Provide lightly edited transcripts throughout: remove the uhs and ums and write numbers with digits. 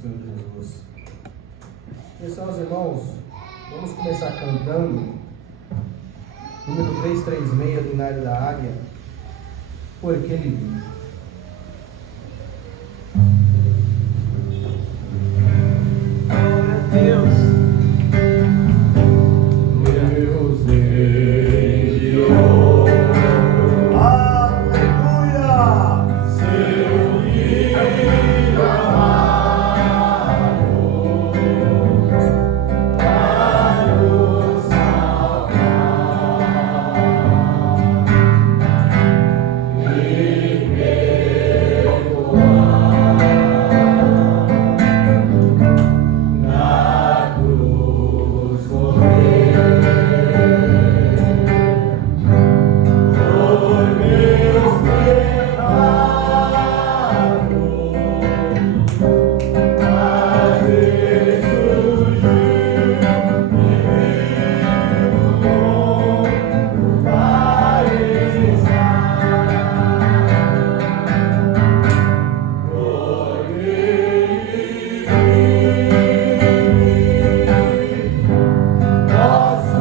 Senhor Jesus. Meus irmãos, vamos começar cantando número 336 do Hinário da Águia, Porque Ele Vive. Glória a Deus. Deus enviou. Aleluia. Seu Filho amado para nos salvar e perdoar. Na cruz morrer por meus pecados, fazer surgir em mim o Pai está. Porque posso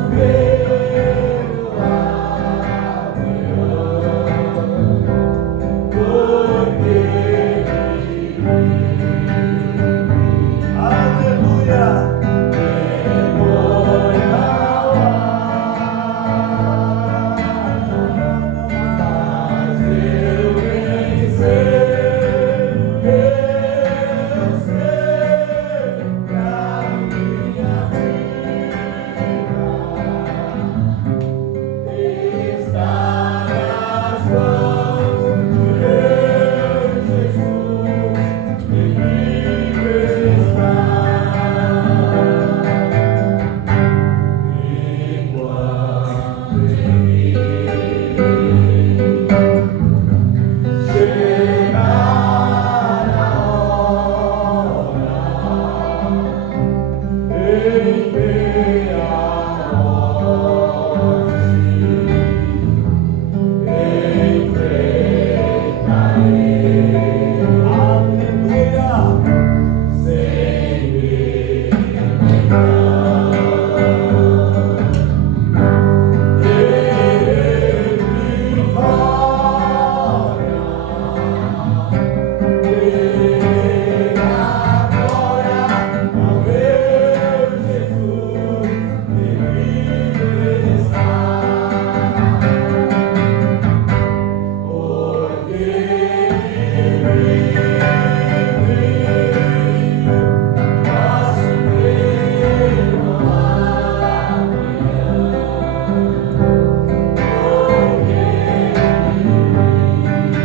ver o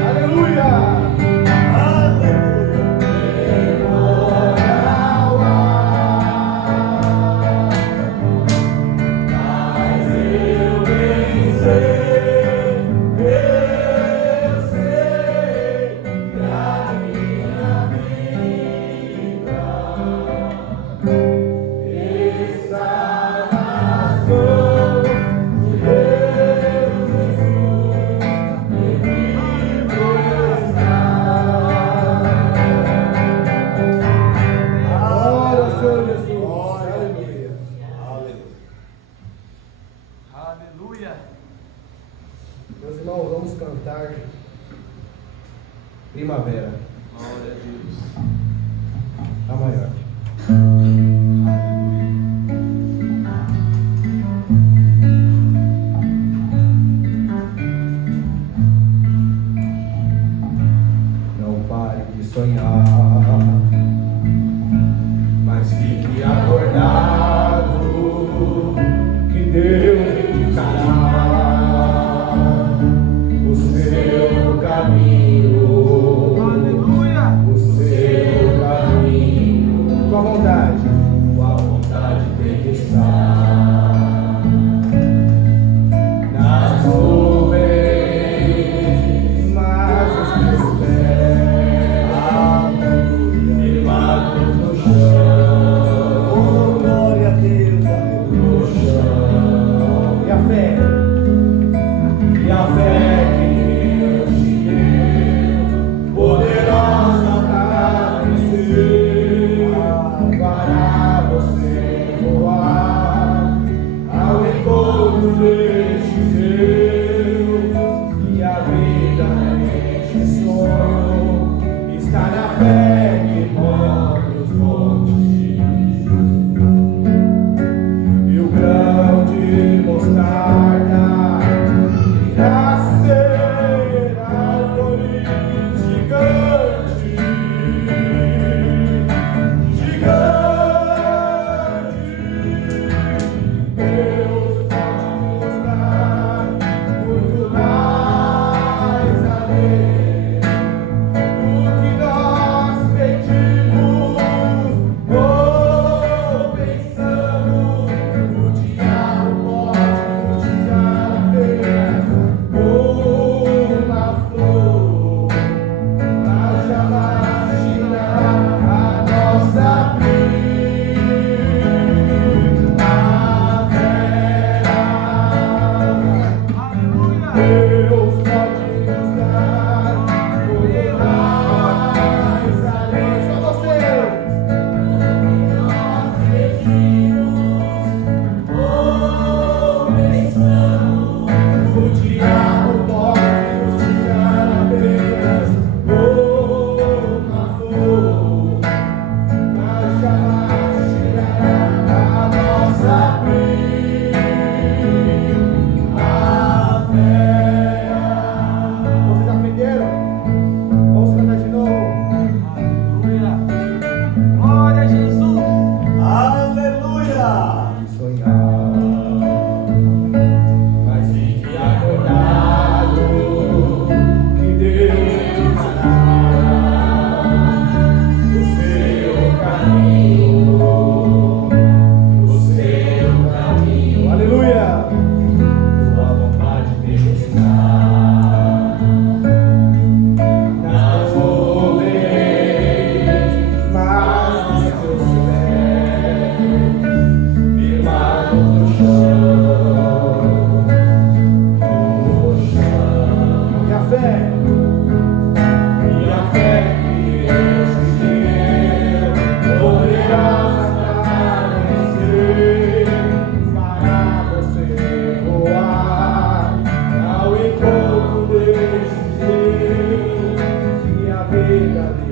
Aleluia. Aleluia. Meus irmãos, vamos cantar Primavera, Glória a Deus. a maior. Não pare de sonhar, mas fique acordado que Deus indicará o seu caminho. Aleluia. O seu caminho, com a vontade tem que estar nas nuvens, mas os meus pés firmados no chão. Oh, glória a Deus. No chão.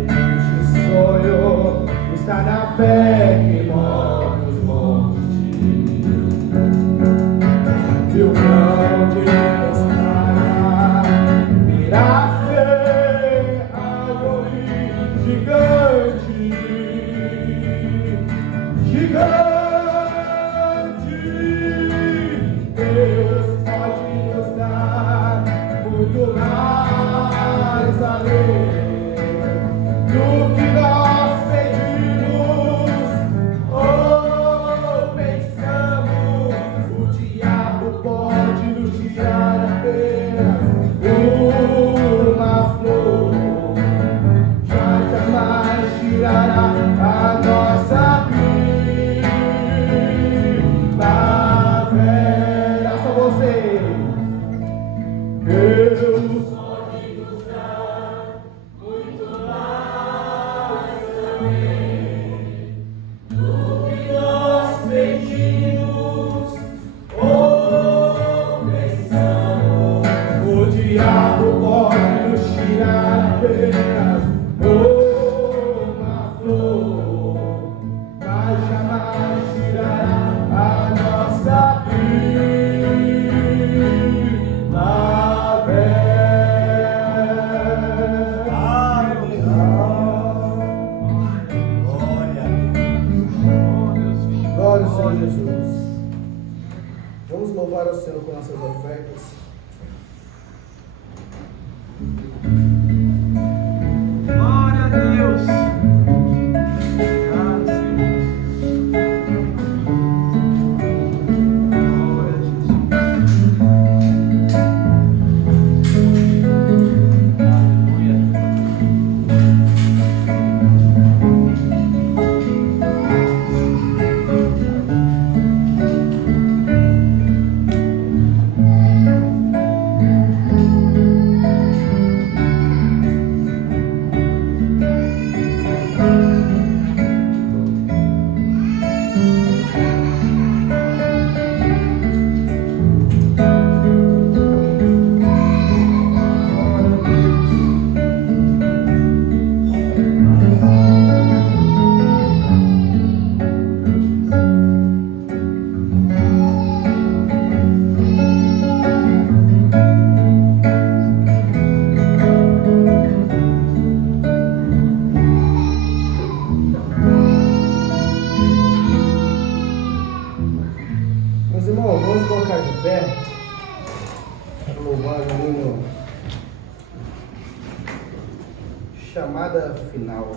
deste sonho está na fé que move os montes. E o grande estará, irá ser árvore gigante, gigante. Deus pode nos dar muito mais além do que nós pedimos ou pensamos. O diabo pode nos tirar apenas uma flor, mas jamais tirará a nossa primavera. Só você, Deus. O diabo pode nos tirar apenas uma flor, mas jamais tirará a nossa Glória ao Senhor Jesus. Vamos louvar ao Senhor com nossas ofertas. Glória a Deus. Obrigado, Senhor. Glória a Jesus. Meus irmãos, vamos colocar de pé para louvar o hino chamada final.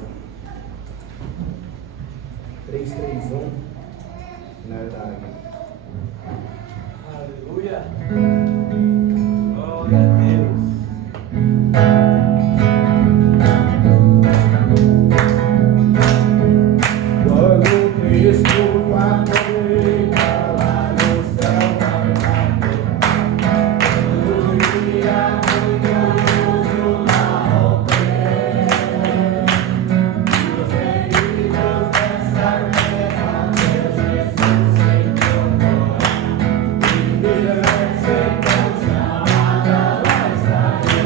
331, na verdade. Aleluia. Glória a Deus. Quando Cristo vai lá no céu, aleluia, glorioso na aldeia, os inimigos dessa terra, meu Jesus Senhor, e virão sem nada vai sair.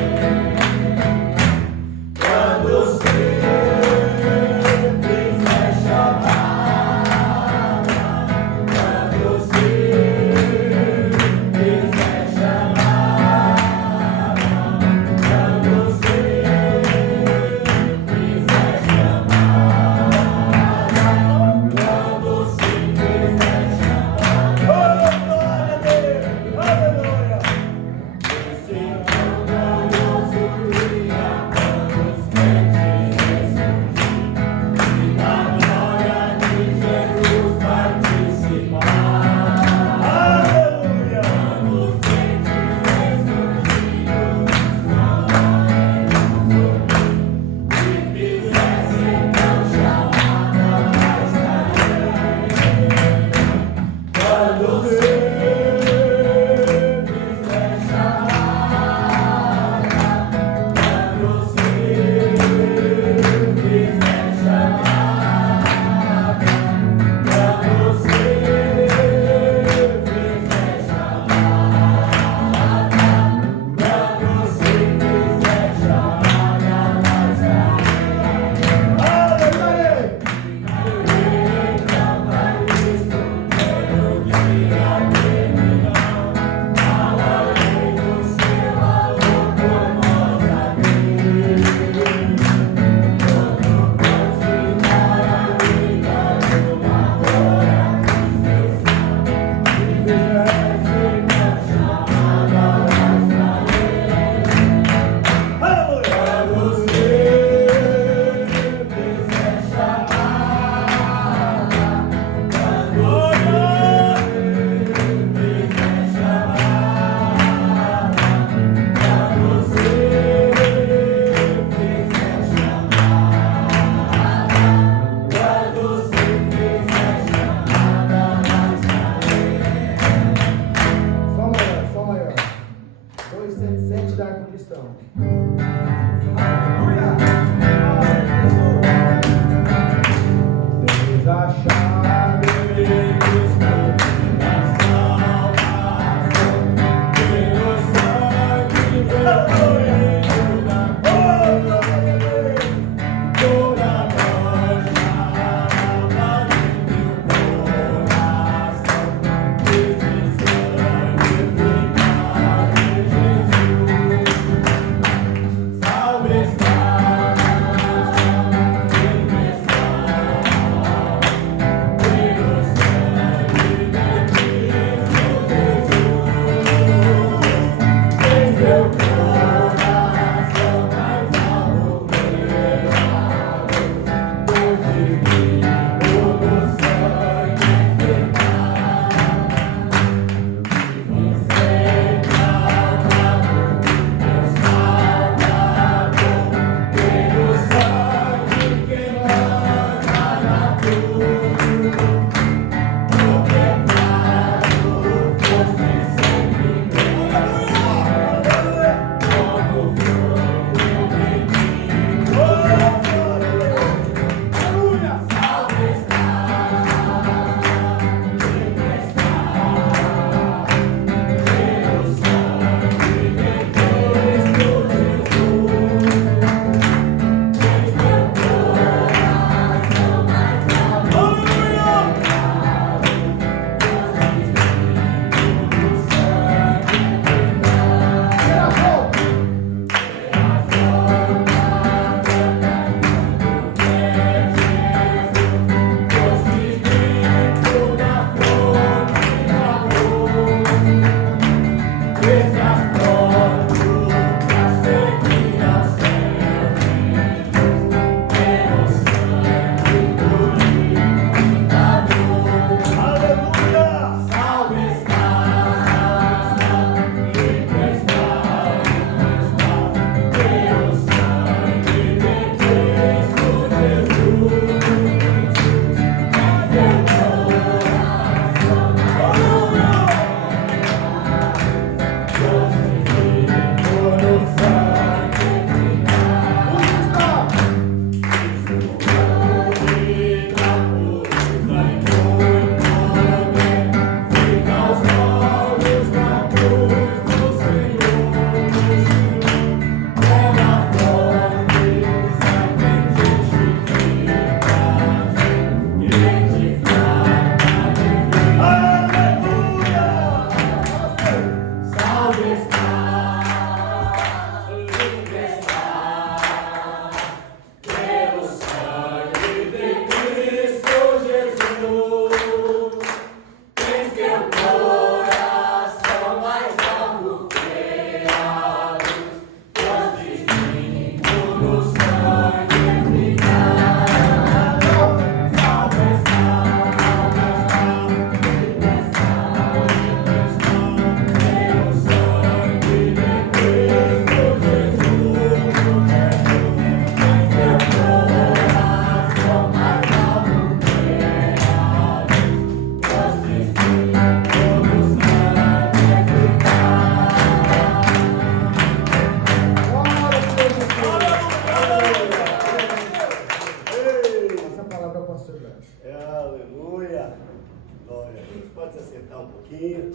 Pode se assentar um pouquinho.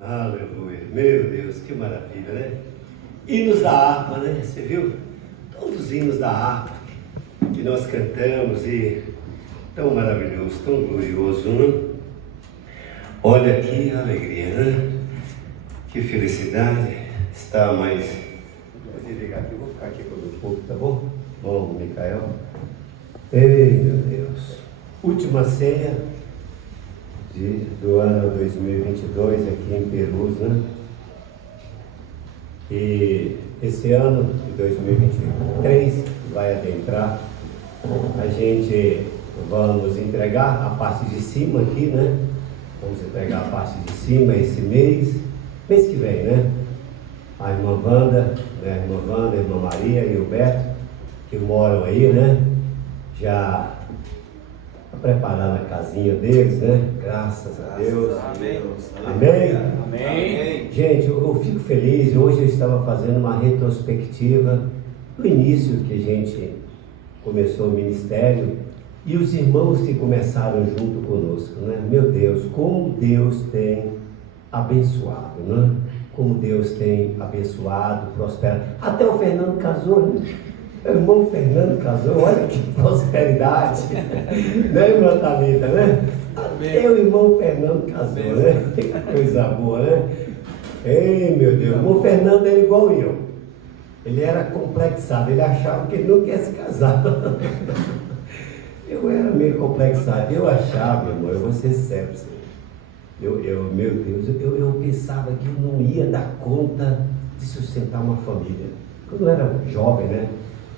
Aleluia. Meu Deus, que maravilha, né? Hinos da harpa, né? Você viu? Todos os hinos da harpa que nós cantamos e tão maravilhoso, tão glorioso, né? Olha que alegria, né? Que felicidade. Está mais... Vou desligar aqui, vou ficar aqui por um pouco, tá bom? Bom, Micael. Ei, meu Deus. Última ceia do ano 2022 aqui em Perus, né? E esse ano de 2023 vai adentrar. A gente vamos entregar a parte de cima aqui, né? Vamos entregar a parte de cima esse mês que vem, né? A irmã Wanda, né? A irmã Maria e o Beto, que moram aí, né? Já preparando a casinha deles, né? Graças a Deus. Amém. Amém? Amém. Gente, eu fico feliz. Hoje eu estava fazendo uma retrospectiva do início que a gente começou o ministério e os irmãos que começaram junto conosco, né? Meu Deus, como Deus tem abençoado, né? Como Deus tem abençoado, prosperado. Até o Fernando casou, né? O irmão Fernando casou, olha que prosperidade, né, irmã Thalita, né? Até o irmão Fernando casou, né? Que coisa boa, né? Ei, meu Deus, o irmão Fernando era igual eu. Ele era complexado, ele achava que ele não quer se casar. Eu era meio complexado, eu achava, meu irmão, eu vou ser sério, meu Deus, eu pensava que eu não ia dar conta de sustentar uma família. Quando eu era jovem, né?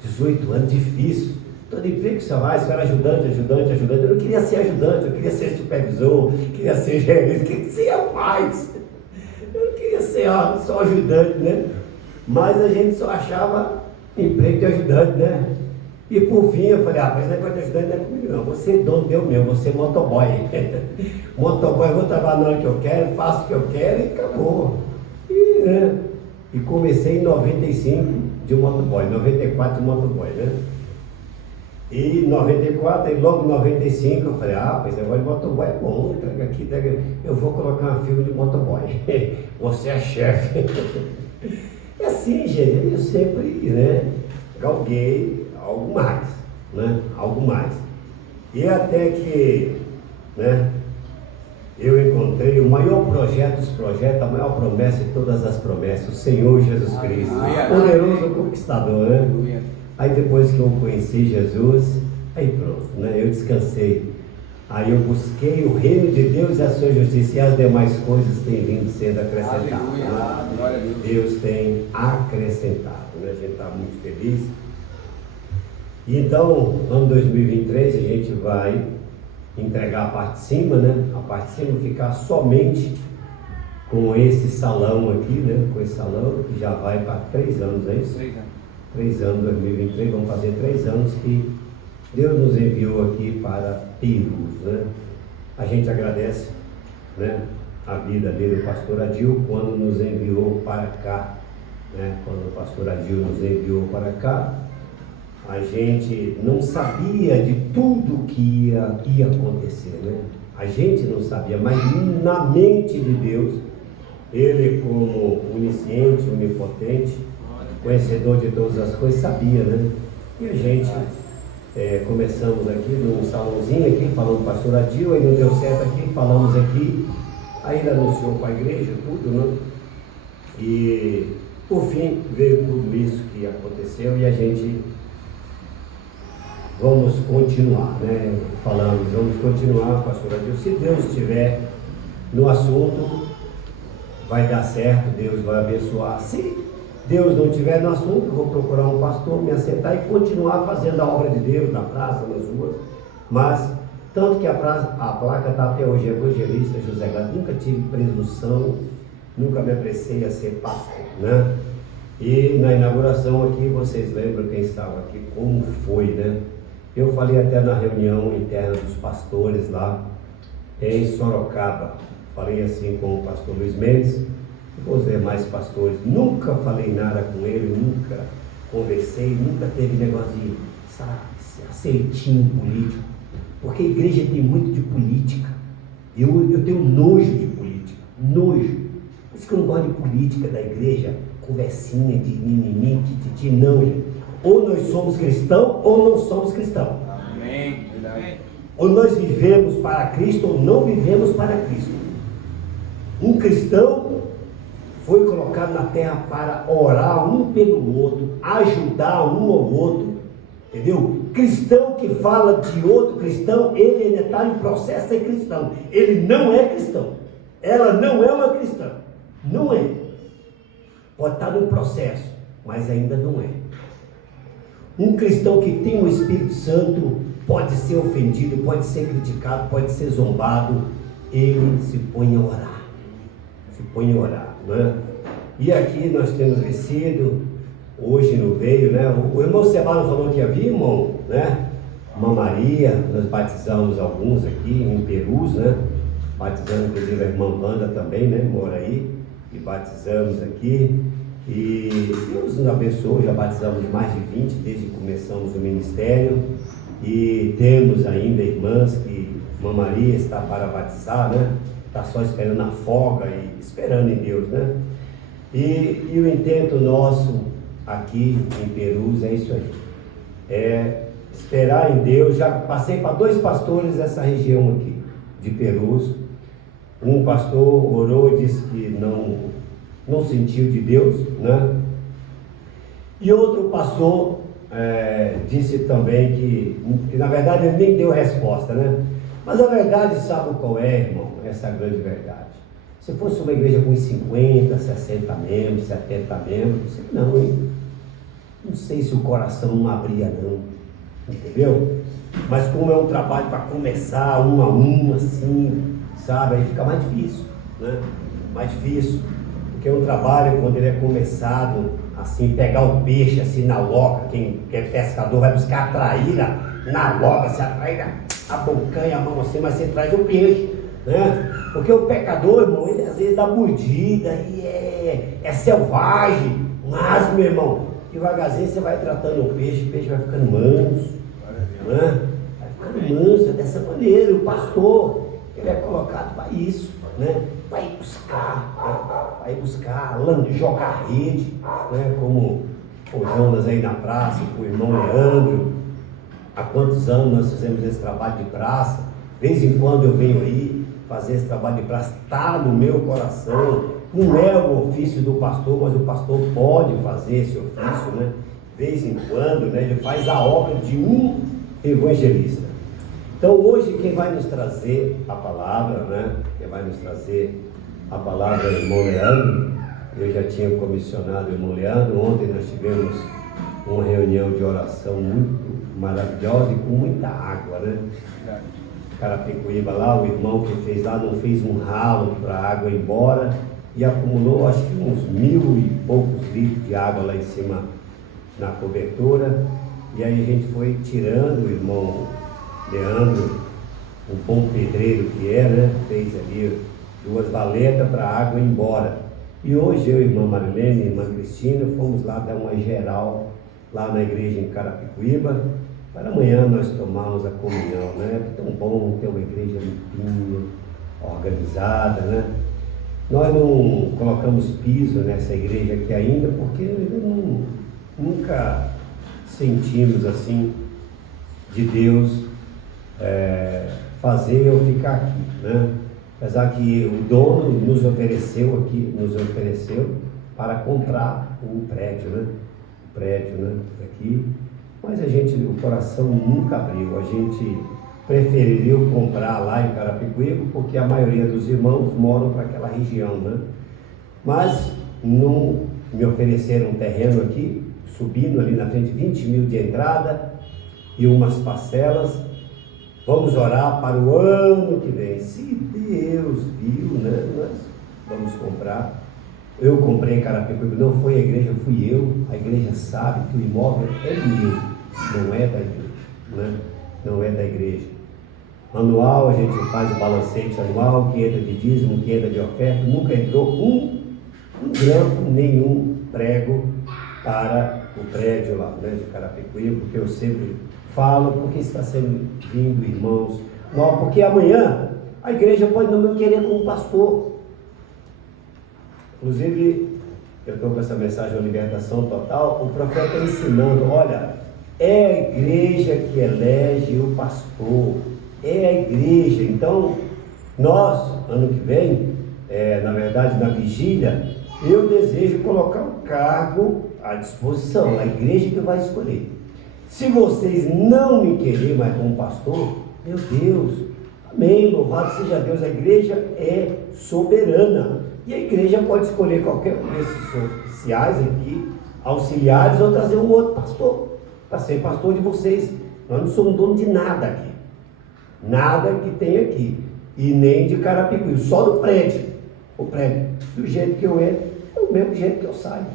18 anos, difícil. Todo emprego que você vai, você era ajudante. Eu não queria ser ajudante, eu queria ser supervisor, queria ser gerente, queria ser mais. Eu não queria ser só ajudante, né? Mas a gente só achava emprego de ajudante, né? E por fim eu falei, mas negócio de ajudante não é comigo não, você é dono meu mesmo, você é motoboy. Motoboy, eu vou trabalhar na hora que eu quero, faço o que eu quero e acabou. E, né? E comecei em 95 de motoboy, 94 de motoboy, né? E 94, e logo em 95 eu falei, mas agora de motoboy é bom, entrega aqui, eu vou colocar uma firma de motoboy. Você é chefe. E assim, gente, eu sempre, né, galguei algo mais, né? Algo mais. E até que, né, eu encontrei o maior projeto dos projetos, a maior promessa de todas as promessas, o Senhor Jesus Cristo, poderoso conquistador, né? Aí depois que eu conheci Jesus, aí pronto, né? Eu descansei. Aí eu busquei o reino de Deus e a sua justiça, e as demais coisas têm vindo sendo acrescentadas. Né? Deus tem acrescentado, né? A gente está muito feliz. Então, ano 2023 a gente vai entregar a parte de cima, né? A parte de cima ficar somente com esse salão aqui, né? Com esse salão que já vai para 3 anos, é isso? 3 anos. 3 anos, 2023, vamos fazer 3 anos que Deus nos enviou aqui para Perus, né? A gente agradece, né, a vida dele, o pastor Adil, quando nos enviou para cá, né? Quando o pastor Adil nos enviou para cá, a gente não sabia de tudo que ia acontecer, né? A gente não sabia, mas na mente de Deus, ele como onisciente, onipotente, conhecedor de todas as coisas, sabia, né? E a gente começamos aqui num salãozinho aqui, falando com o pastor Adil, aí não deu certo aqui, falamos aqui, aí ele anunciou para a igreja, tudo, né? E por fim veio tudo isso que aconteceu e a gente vamos continuar, né? Vamos continuar, pastor Adil, se Deus estiver no assunto, vai dar certo, Deus vai abençoar. Se Deus não estiver no assunto, eu vou procurar um pastor, me assentar e continuar fazendo a obra de Deus na praça, nas ruas. Mas, tanto que a placa está até hoje, evangelista José Gato, nunca tive presunção, nunca me apressei a ser pastor, né? E na inauguração aqui, vocês lembram quem estava aqui, como foi, né? Eu falei até na reunião interna dos pastores lá em Sorocaba, falei assim com o pastor Luiz Mendes e com os demais pastores, nunca falei nada com ele, nunca conversei, nunca teve negócio de aceitinho político, porque a igreja tem muito de política, Eu tenho nojo de política, nojo. Por isso que eu não gosto de política da igreja, conversinha de mimimi, tititi, não, gente. Ou nós somos cristãos ou não somos cristãos. Amém. Verdade. Ou nós vivemos para Cristo ou não vivemos para Cristo. Um cristão foi colocado na terra para orar um pelo outro, ajudar um ao outro, entendeu? Cristão que fala de outro cristão, ele ainda está em processo de ser cristão. Ele não é cristão. Ela não é uma cristã. Não é. Pode estar no processo, mas ainda não é. Um cristão que tem o Espírito Santo pode ser ofendido, pode ser criticado, pode ser zombado. Ele se põe a orar. Se põe a orar, não é? E aqui nós temos vencido, hoje não veio, né? O irmão Sebano falou que havia, irmão, né? Irmã Maria, nós batizamos alguns aqui em Perus, né? Batizamos inclusive a irmã Wanda também, né? Mora aí, e batizamos aqui. E Deus nos abençoou, já batizamos mais de 20 desde que começamos o ministério. E temos ainda irmãs que irmã Maria está para batizar, né? Está só esperando a folga e esperando em Deus, né? E o intento nosso aqui em Perus é isso aí. É esperar em Deus. Já passei para 2 pastores dessa região aqui, de Perus. Um pastor orou e disse que não sentiu de Deus, né? E outro pastor disse também que na verdade ele nem deu resposta, né? Mas a verdade, sabe qual é, irmão? Essa é a grande verdade. Se fosse uma igreja com 50, 60 membros, 70 membros, não, hein? Não sei se o coração não abria, não. Entendeu? Mas como é um trabalho para começar um a um, assim, sabe? Aí fica mais difícil, né? Mais difícil. Porque é um trabalho, quando ele é começado, assim, pegar o peixe, assim, na loca, quem é pescador vai buscar a traíra na loca, se a traíra abocanha a mão assim, mas você traz o peixe, né? Porque o pecador, irmão, ele às vezes dá mordida e é selvagem, mas, meu irmão, devagarzinho você vai tratando o peixe vai ficando manso, né? Vai ficando manso, é dessa maneira. O pastor, ele é colocado para isso, né? Vai buscar, jogar rede, né? Como o Jonas aí na praça, o irmão Leandro. Há quantos anos nós fizemos esse trabalho de praça? De vez em quando eu venho aí fazer esse trabalho de praça, está no meu coração. Não é o ofício do pastor, mas o pastor pode fazer esse ofício, né? De vez em quando, né? Ele faz a obra de um evangelista. Então hoje quem vai nos trazer a palavra, né? Quem vai nos trazer a palavra é o irmão Leandro. Eu já tinha comissionado o irmão Leandro. Ontem nós tivemos uma reunião de oração muito maravilhosa e com muita água, né? Carapicuíba lá, o irmão que fez lá não fez um ralo para a água ir embora e acumulou acho que uns 1000 e poucos litros de água lá em cima na cobertura. E aí a gente foi tirando, o irmão Leandro, um bom pedreiro que é, né? Fez ali 2 valetas para a água ir embora. E hoje eu e a irmã Marilene e a irmã Cristina fomos lá dar uma geral lá na igreja em Carapicuíba, para amanhã nós tomarmos a comunhão, né? É tão bom ter uma igreja limpinha, organizada, né? Nós não colocamos piso nessa igreja aqui ainda, porque nunca sentimos assim de Deus fazer eu ficar aqui, né? Apesar que o dono nos ofereceu para comprar o prédio, né? O prédio, né? Aqui. Mas o coração nunca abriu. A gente preferiu comprar lá em Carapicuíba, porque a maioria dos irmãos moram para aquela região, né? Mas não me ofereceram um terreno aqui, subindo ali na frente, 20 mil de entrada e umas parcelas. Vamos orar para o ano que vem. Se Deus viu, né? Nós vamos comprar. Eu comprei em Carapicuíba, não foi a igreja, fui eu. A igreja sabe que o imóvel é meu, não é da igreja, né? Não é da igreja. Anual, a gente faz o balancete anual, que entra de dízimo, que entra de oferta. Nunca entrou um grampo, nenhum prego para o prédio lá, né, de Carapicuíba, porque eu sempre falo, porque está sendo vindo, irmãos. Não, porque amanhã A igreja pode não me querer como pastor. Inclusive, eu estou com essa mensagem de libertação total, o profeta ensinando, olha, é a igreja que elege o pastor, é a igreja. Então, nós, ano que vem, na verdade, na vigília, eu desejo colocar um cargo à disposição, a igreja que vai escolher. Se vocês não me querem mais como pastor, meu Deus, amém, louvado seja Deus, a igreja é soberana. E a igreja pode escolher qualquer um desses oficiais aqui, auxiliares, ou trazer um outro pastor, para ser pastor de vocês. Nós não somos dono de nada aqui. Nada que tem aqui. E nem de Carapicuí, só do prédio. O prédio, do jeito que eu entro, é o mesmo jeito que eu saio.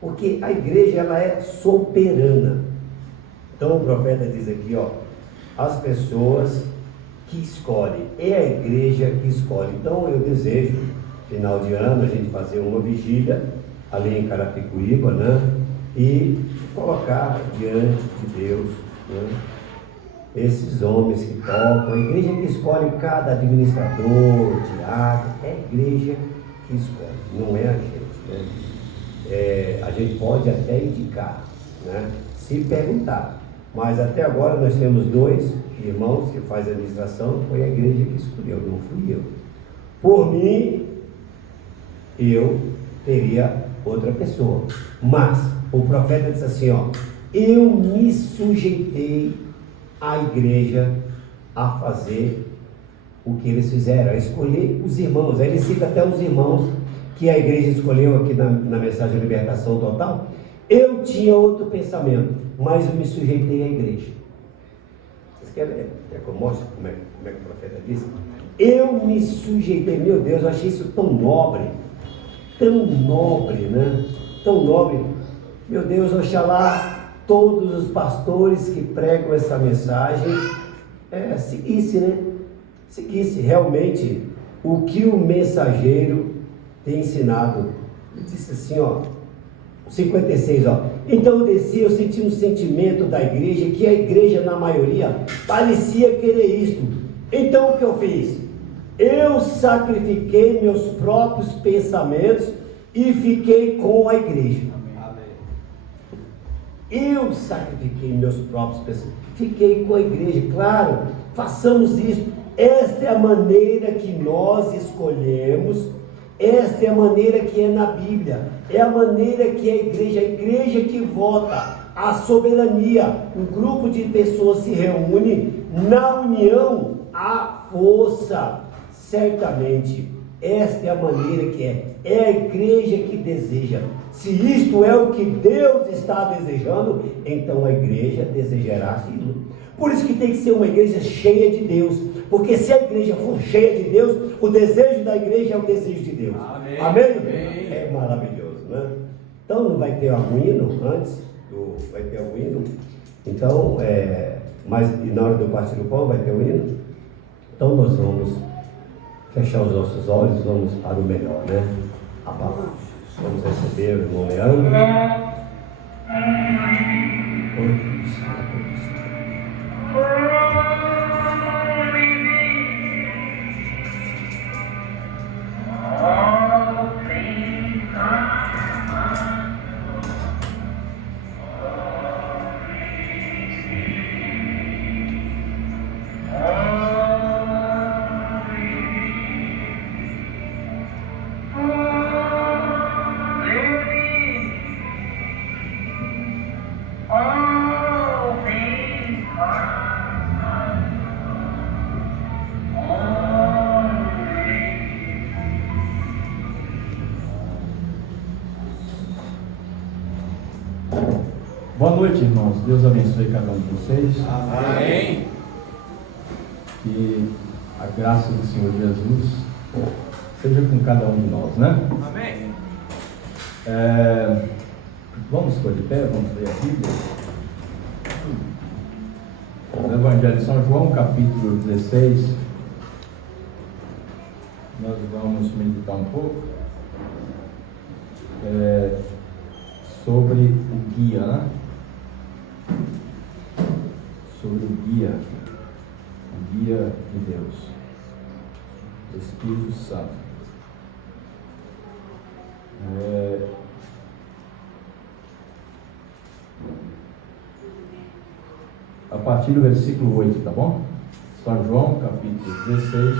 Porque a igreja, ela é soberana. Então o profeta diz aqui, ó, as pessoas que escolhem, é a igreja que escolhe. Então eu desejo, final de ano, a gente fazer uma vigília ali em Carapicuíba, né? E colocar diante de Deus, né, esses homens que tocam, a igreja que escolhe cada administrador, diácono, é a igreja que escolhe, não é a gente, né? A gente pode até indicar, né, se perguntar, mas até agora nós temos 2 irmãos que fazem administração, foi a igreja que escolheu, não fui eu. Por mim, eu teria outra pessoa, mas o profeta disse assim, ó, eu me sujeitei à igreja a fazer o que eles fizeram, a escolher os irmãos. Aí ele cita até os irmãos que a igreja escolheu aqui na mensagem de libertação total. Eu tinha outro pensamento, mas eu me sujeitei à igreja. Vocês querem ver? Quer que eu mostre como é que o profeta disse? Eu me sujeitei, meu Deus, eu achei isso tão nobre, né? Tão nobre. Meu Deus, oxalá todos os pastores que pregam essa mensagem seguisse, né? Seguisse realmente o que o mensageiro tem ensinado. Ele disse assim, ó, 56, ó. Então eu desci, eu senti um sentimento da igreja, que a igreja na maioria parecia querer isto. Então o que eu fiz? Eu sacrifiquei meus próprios pensamentos e fiquei com a igreja. Eu sacrifiquei meus próprios pensamentos, fiquei com a igreja. Claro, façamos isso. Esta é a maneira que nós escolhemos. Esta é a maneira que é na Bíblia. É a maneira que é a igreja que vota a soberania. Um grupo de pessoas se reúne, na união há força. Certamente, esta é a maneira que é a igreja que deseja. Se isto é o que Deus está desejando, então a igreja desejará aquilo. Por isso que tem que ser uma igreja cheia de Deus, porque se a igreja for cheia de Deus, o desejo da igreja é o desejo de Deus. Amém? Amém? É maravilhoso, né? Então não vai ter algum hino antes, vai ter algum hino. Então, mas na hora do partir do pão vai ter um hino. Então nós vamos fechar os nossos olhos, vamos para o melhor, né? A palavra. Vamos receber o irmão Leandro. Boa noite, irmãos. Deus abençoe cada um de vocês. Amém. Que a graça do Senhor Jesus seja com cada um de nós, né? Amém. Vamos pôr de pé, vamos ler a Bíblia. No Evangelho de São João, capítulo 16. Nós vamos meditar um pouco sobre o guia, né? Sobre o guia de Deus. Espírito Santo. A partir do versículo 8, tá bom? São João, capítulo 16,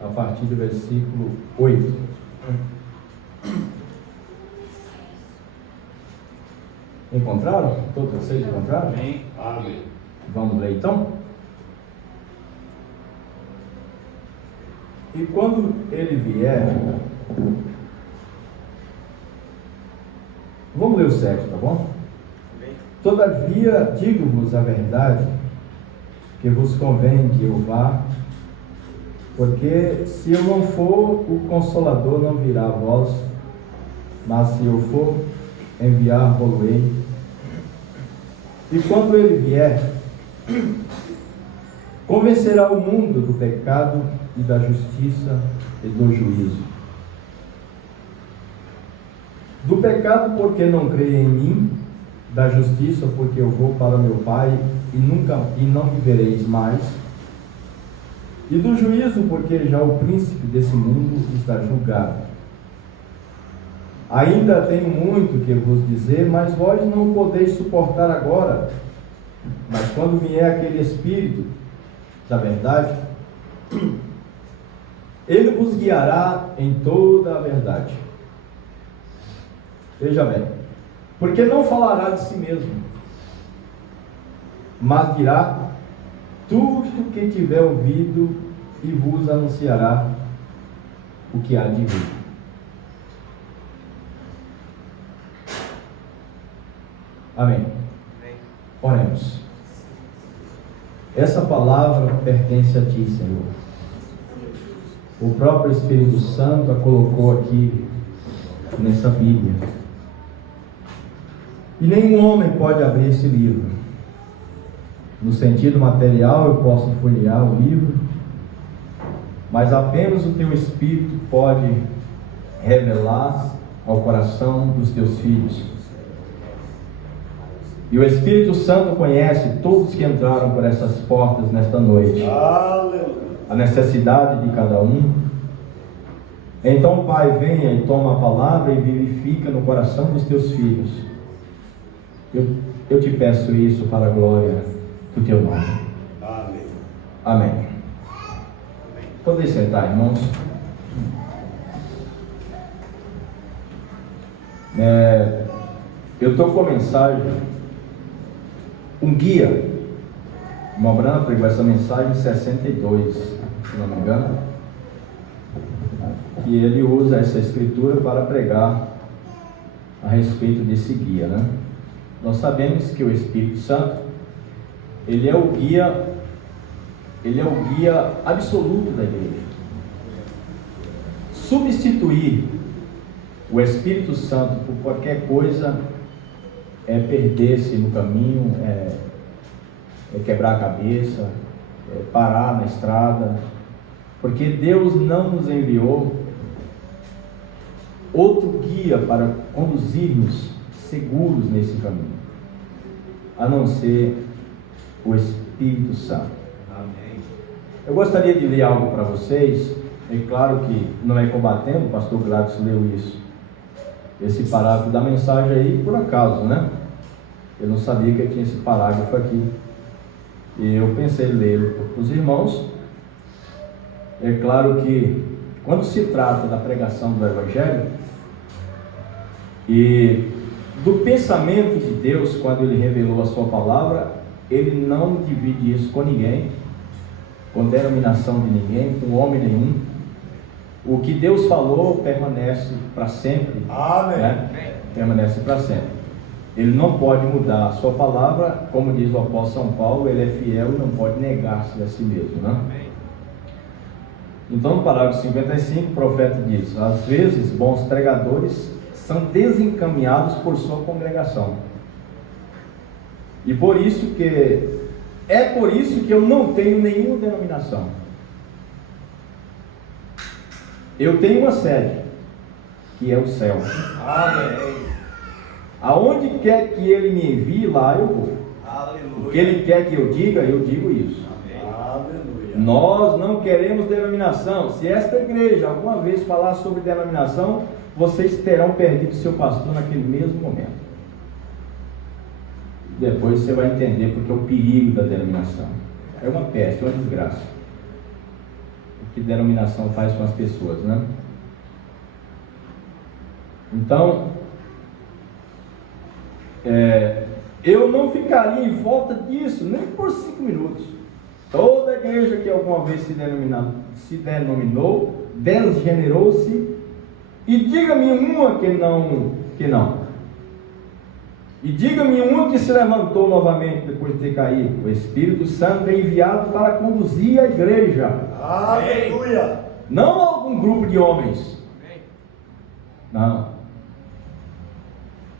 a partir do versículo 8. Encontraram? Todos vocês encontraram? Amém. Vamos ler então? E quando ele vier, vamos ler o 7, tá bom? Todavia, digo-vos a verdade, que vos convém que eu vá, porque se eu não for, o Consolador não virá a vós, mas se eu for, enviar-vos-ei. E quando ele vier, convencerá o mundo do pecado e da justiça e do juízo. Do pecado, porque não creem em mim; da justiça, porque eu vou para meu Pai e não me vereis mais; e do juízo, porque já o príncipe desse mundo está julgado. Ainda tenho muito que vos dizer, mas vós não podeis suportar agora. Mas quando vier aquele Espírito da verdade, ele vos guiará em toda a verdade. Veja bem, porque não falará de si mesmo, mas dirá tudo que tiver ouvido e vos anunciará o que há de vir. Amém. Oremos. Essa palavra pertence a Ti, Senhor. O próprio Espírito Santo a colocou aqui nessa Bíblia. E nenhum homem pode abrir esse livro. No sentido material, eu posso folhear o livro, mas apenas o Teu Espírito pode revelar ao coração dos Teus filhos. E o Espírito Santo conhece todos que entraram por essas portas nesta noite. Aleluia. A necessidade de cada um. Então, Pai, venha e toma a palavra e vivifica no coração dos Teus filhos. Eu te peço isso para a glória do Teu nome. Amém. Amém. Podem sentar, irmãos. Eu estou com a mensagem, um guia. O Mobrana pregou essa mensagem em 62, se não me engano. E ele usa essa escritura para pregar a respeito desse guia, né? Nós sabemos que o Espírito Santo, ele é o guia absoluto da igreja. Substituir o Espírito Santo por qualquer coisa é perder-se no caminho, é quebrar a cabeça, é parar na estrada, porque Deus não nos enviou outro guia para conduzirmos seguros nesse caminho, a não ser o Espírito Santo. Amém. Eu gostaria de ler algo para vocês. É claro que não é combatendo, o pastor Gladys leu isso, esse parágrafo da mensagem aí por acaso, né? Eu não sabia que tinha esse parágrafo aqui, e eu pensei em lê-lo para os irmãos. É claro que quando se trata da pregação do Evangelho e do pensamento de Deus, quando Ele revelou a sua palavra, Ele não divide isso com ninguém, com denominação de ninguém, com homem nenhum. O que Deus falou permanece para sempre. Amém. Né? Permanece para sempre. Ele não pode mudar a sua palavra, como diz o apóstolo São Paulo, ele é fiel e não pode negar-se a si mesmo, né? Então, no parágrafo 55, o profeta diz: às vezes, bons pregadores são desencaminhados por sua congregação. E por isso que eu não tenho nenhuma denominação. Eu tenho uma sede, que é o céu. Amém. Aonde quer que Ele me envie, lá eu vou. Aleluia. O que Ele quer que eu diga, eu digo isso. Amém. Aleluia. Nós não queremos denominação. Se esta igreja alguma vez falar sobre denominação, vocês terão perdido seu pastor naquele mesmo momento. Depois você vai entender porque é o perigo da denominação. É uma peste, é uma desgraça. O que denominação faz com as pessoas, né? Então, eu não ficaria em volta disso nem por 5 minutos. Toda igreja que alguma vez se denominou, degenerou-se, e diga-me uma que não. E diga-me uma que se levantou novamente depois de ter caído. O Espírito Santo é enviado para conduzir a igreja. Aleluia! Não algum grupo de homens. Não.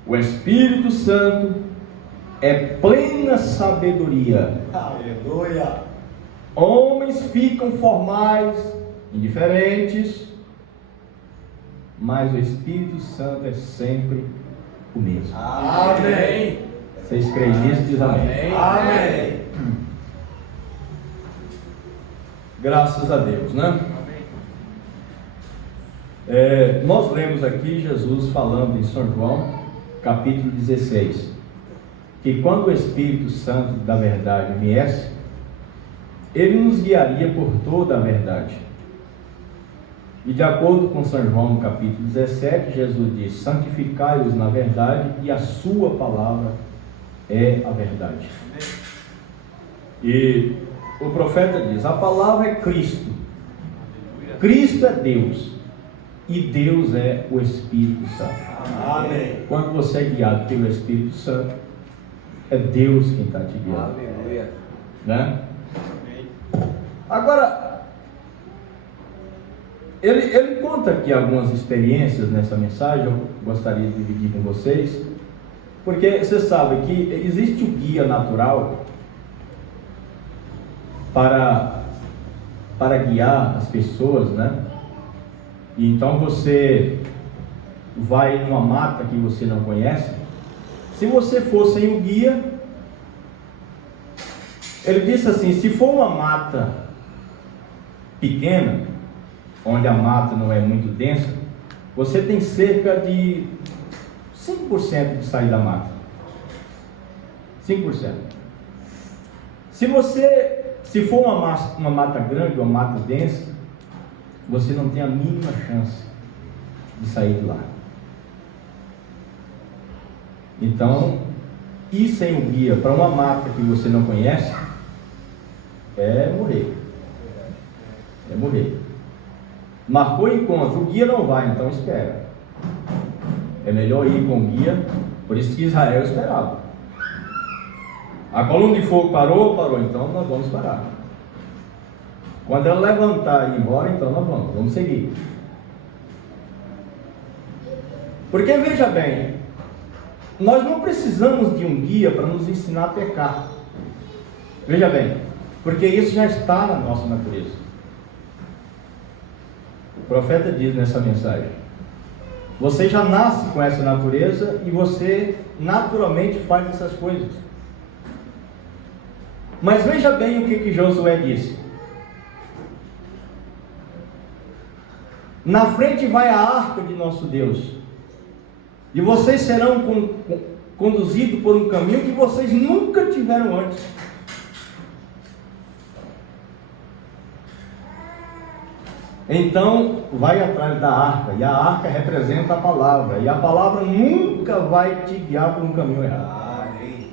O Espírito Santo é plena sabedoria. Aleluia! Homens ficam formais, indiferentes, mas o Espírito Santo é sempre o mesmo. Amém! Vocês creem nisso? Diz amém. Amém! Graças a Deus, né? Nós lemos aqui Jesus falando em São João, capítulo 16, que quando o Espírito Santo da verdade viesse, ele nos guiaria por toda a verdade. E de acordo com São João, no capítulo 17, Jesus diz: santificai-os na verdade, e a sua palavra é a verdade. E o profeta diz: a palavra é Cristo. Cristo é Deus. E Deus é o Espírito Santo. Amém! Quando você é guiado pelo Espírito Santo, é Deus quem está te guiando. Aleluia! Né? Agora, ele conta aqui algumas experiências nessa mensagem. Eu gostaria de dividir com vocês, porque você sabe que existe o guia natural para guiar as pessoas, né? E então você vai numa mata que você não conhece. Se você for sem o guia, ele disse assim: se for uma mata pequena, onde a mata não é muito densa, você tem cerca de 5% de sair da mata. 5%. Se for uma mata grande, uma mata densa, você não tem a mínima chance de sair de lá. Então, ir sem o guia para uma mata que você não conhece é morrer. É morrer. Marcou o encontro, o guia não vai, então espera. É melhor ir com o guia. Por isso que Israel esperava. A coluna de fogo parou, então nós vamos parar. Quando ela levantar e ir embora, então nós vamos seguir. Porque veja bem, nós não precisamos de um guia para nos ensinar a pecar. Veja bem, porque isso já está na nossa natureza. O profeta diz nessa mensagem: você já nasce com essa natureza e você naturalmente faz essas coisas. Mas veja bem o que Josué disse: na frente vai a arca de nosso Deus, e vocês serão conduzidos por um caminho que vocês nunca tiveram antes. Então vai atrás da arca, e a arca representa a palavra, e a palavra nunca vai te guiar por um caminho errado. Amém!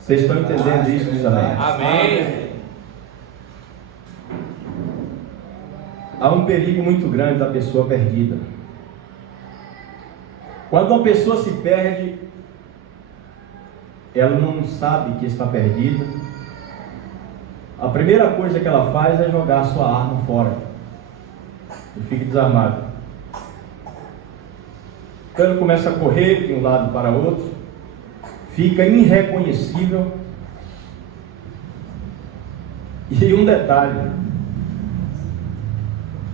Vocês estão entendendo isso, diz amém? Amém! Há um perigo muito grande da pessoa perdida. Quando uma pessoa se perde, ela não sabe que está perdida. A primeira coisa que ela faz é jogar a sua arma fora e fica desarmado. Então ela começa a correr de um lado para o outro, fica irreconhecível. E um detalhe: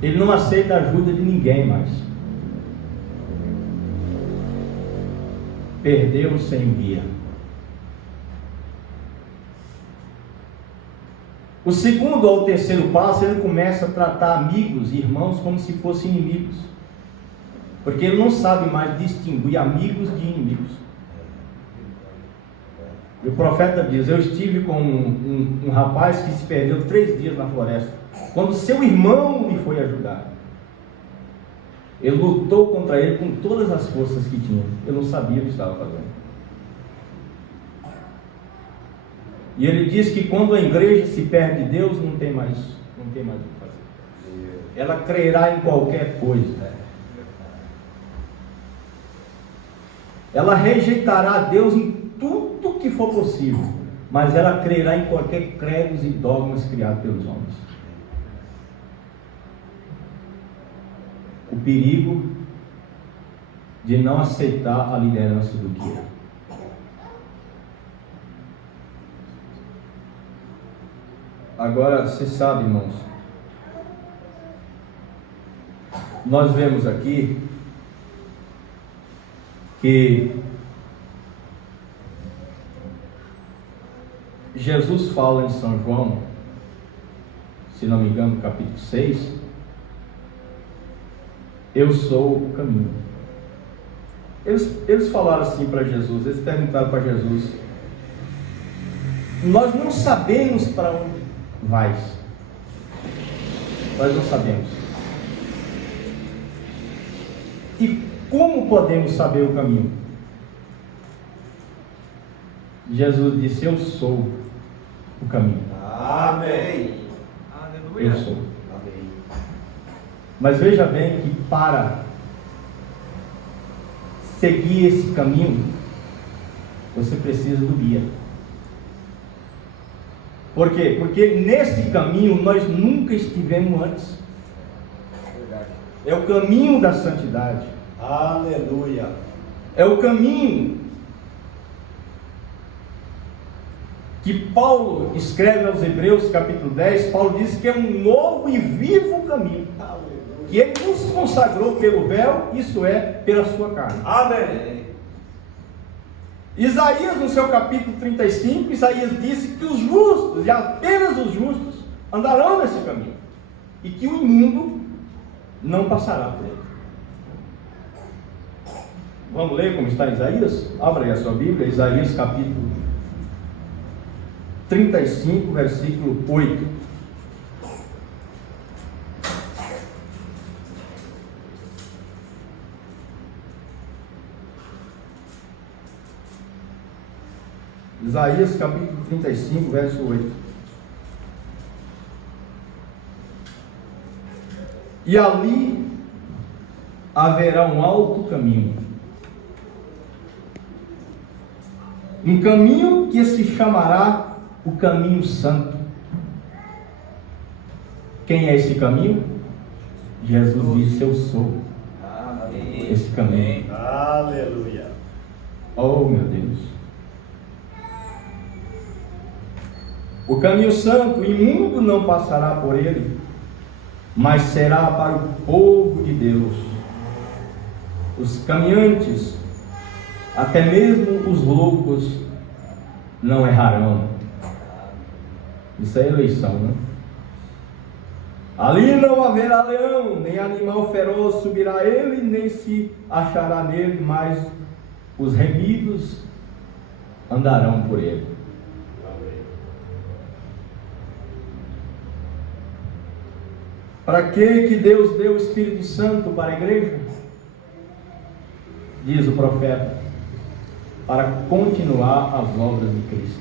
ele não aceita a ajuda de ninguém mais. Perdeu sem o guia. O segundo ou terceiro passo, ele começa a tratar amigos e irmãos como se fossem inimigos. Porque ele não sabe mais distinguir amigos de inimigos. E o profeta diz: eu estive com um rapaz que se perdeu 3 dias na floresta, quando seu irmão lhe foi ajudar. Ele lutou contra ele com todas as forças que tinha. Eu não sabia o que estava fazendo. E ele diz que quando a igreja se perde de Deus, não tem mais o que fazer. Ela crerá em qualquer coisa. Ela rejeitará Deus em tudo que for possível, mas ela crerá em qualquer credos e dogmas criados pelos homens. O perigo de não aceitar a liderança do guia. Agora, você sabe, irmãos, nós vemos aqui que Jesus fala em São João, se não me engano, capítulo 6, eu sou o caminho. Eles falaram assim para Jesus, eles perguntaram para Jesus: nós não sabemos para onde vais. Nós não sabemos. E como podemos saber o caminho? Jesus disse: eu sou o caminho. Amém. Eu sou. Amém. Mas veja bem que para seguir esse caminho, você precisa do guia. Por quê? Porque nesse caminho nós nunca estivemos antes. É o caminho da santidade. Aleluia. É o caminho que Paulo escreve aos Hebreus, capítulo 10. Paulo diz que é um novo e vivo caminho, que ele nos consagrou pelo véu, isso é, pela sua carne. Amém. Isaías, no seu capítulo 35, Isaías disse que os justos, e apenas os justos, andarão nesse caminho, e que o imundo não passará por ele. Vamos ler como está Isaías? Abra aí a sua Bíblia, Isaías capítulo 35, versículo 8. Isaías capítulo 35, verso 8. E ali haverá um alto caminho, um caminho que se chamará o caminho santo. Quem é esse caminho? Jesus disse: eu sou esse caminho. Aleluia. Oh, meu Deus. O caminho santo, o imundo não passará por ele, mas será para o povo de Deus. Os caminhantes, até mesmo os loucos, não errarão. Isso é eleição, né? Ali não haverá leão, nem animal feroz subirá a ele, nem se achará nele, mas os remidos andarão por ele. Para que Deus deu o Espírito Santo para a igreja? Diz o profeta: para continuar as obras de Cristo.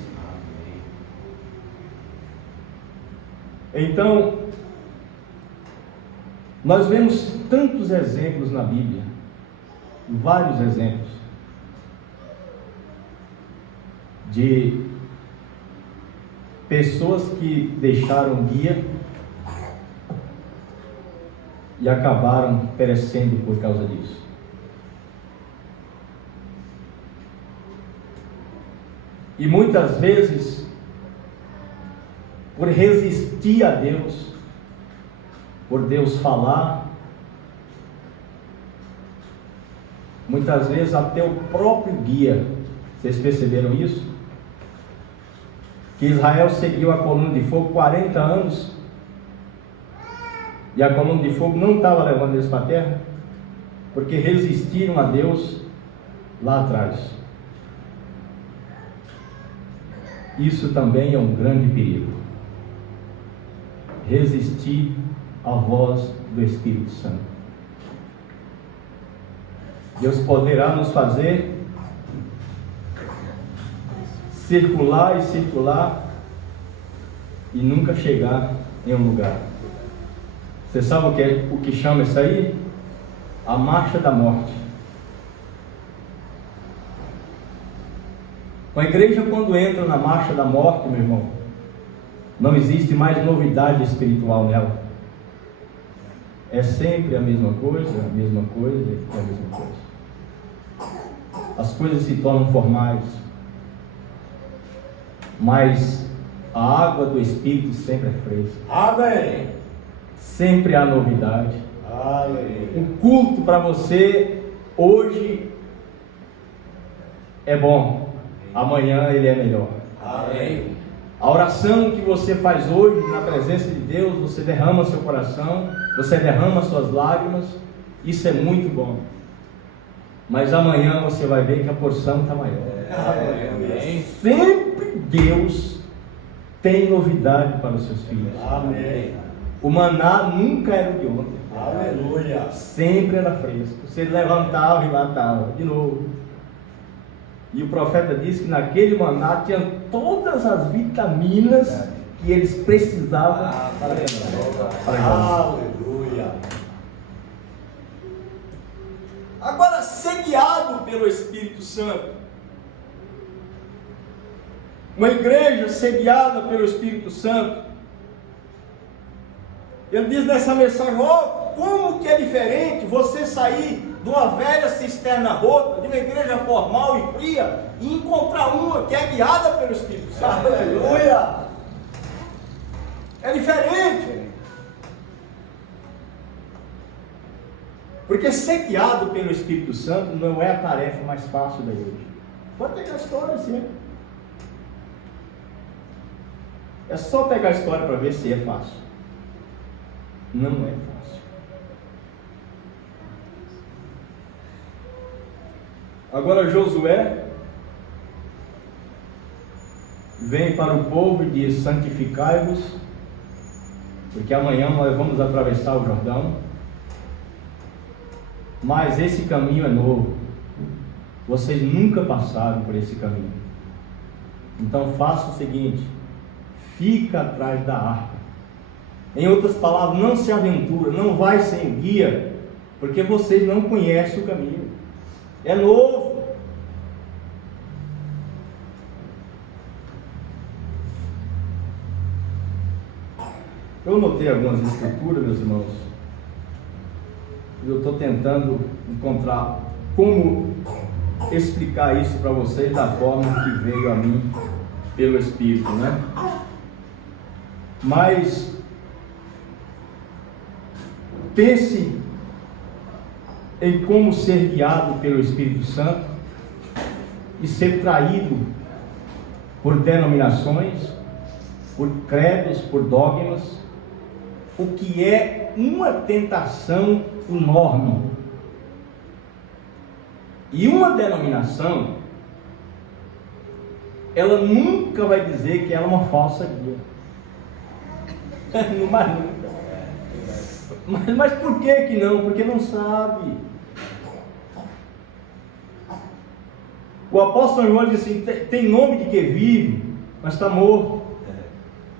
Então, nós vemos tantos exemplos na Bíblia, vários exemplos, de pessoas que deixaram guia e acabaram perecendo por causa disso. E muitas vezes, por resistir a Deus, por Deus falar, muitas vezes até o próprio guia, vocês perceberam isso? que Israel seguiu a coluna de fogo 40 anos, e a coluna de fogo não estava levando eles para a terra, porque resistiram a Deus lá atrás. Isso também é um grande perigo. Resistir à voz do Espírito Santo. Deus poderá nos fazer circular e circular e nunca chegar em um lugar. Você sabe o que chama isso aí? A marcha da morte. Uma igreja, quando entra na marcha da morte, meu irmão, não existe mais novidade espiritual nela. É sempre a mesma coisa, a mesma coisa e a mesma coisa. As coisas se tornam formais, mas a água do Espírito sempre é fresca. Amém. Sempre há novidade. Amém. O culto para você hoje é bom, amanhã ele é melhor. Amém. A oração que você faz hoje na presença de Deus, você derrama seu coração, você derrama suas lágrimas, isso é muito bom. Mas amanhã você vai ver que a porção está maior. Amém. Sempre Deus tem novidade para os seus filhos. Amém. O maná nunca era o de ontem. Aleluia. Sempre era fresco. Você levantava e lá estava de novo. E o profeta disse que naquele maná tinha todas as vitaminas que eles precisavam para ganhar. Aleluia. Agora, ser guiado pelo Espírito Santo. Uma igreja ser guiada pelo Espírito Santo. Ele diz nessa mensagem: ó, como que é diferente você sair de uma velha cisterna rota, de uma igreja formal e fria, e encontrar uma que é guiada pelo Espírito Santo. Aleluia. É diferente. Porque ser guiado pelo Espírito Santo não é a tarefa mais fácil da igreja. Pode pegar a história assim. É só pegar a história para ver se é fácil. Não é fácil. Agora Josué vem para o povo e diz: santificai-vos, porque amanhã nós vamos atravessar o Jordão, mas esse caminho é novo, vocês nunca passaram por esse caminho, então faça o seguinte: fica atrás da arca. Em outras palavras, não se aventura, não vai sem guia, porque vocês não conhecem o caminho, é novo. Eu notei algumas escrituras, meus irmãos, e eu estou tentando encontrar como explicar isso para vocês da forma que veio a mim pelo Espírito, né? Mas pense em como ser guiado pelo Espírito Santo e ser traído por denominações, por credos, por dogmas, o que é uma tentação enorme. E uma denominação, ela nunca vai dizer que ela é uma falsa guia. Mas nunca. Mas por que não? Porque não sabe. O apóstolo João diz assim: tem nome de que vive, mas está morto.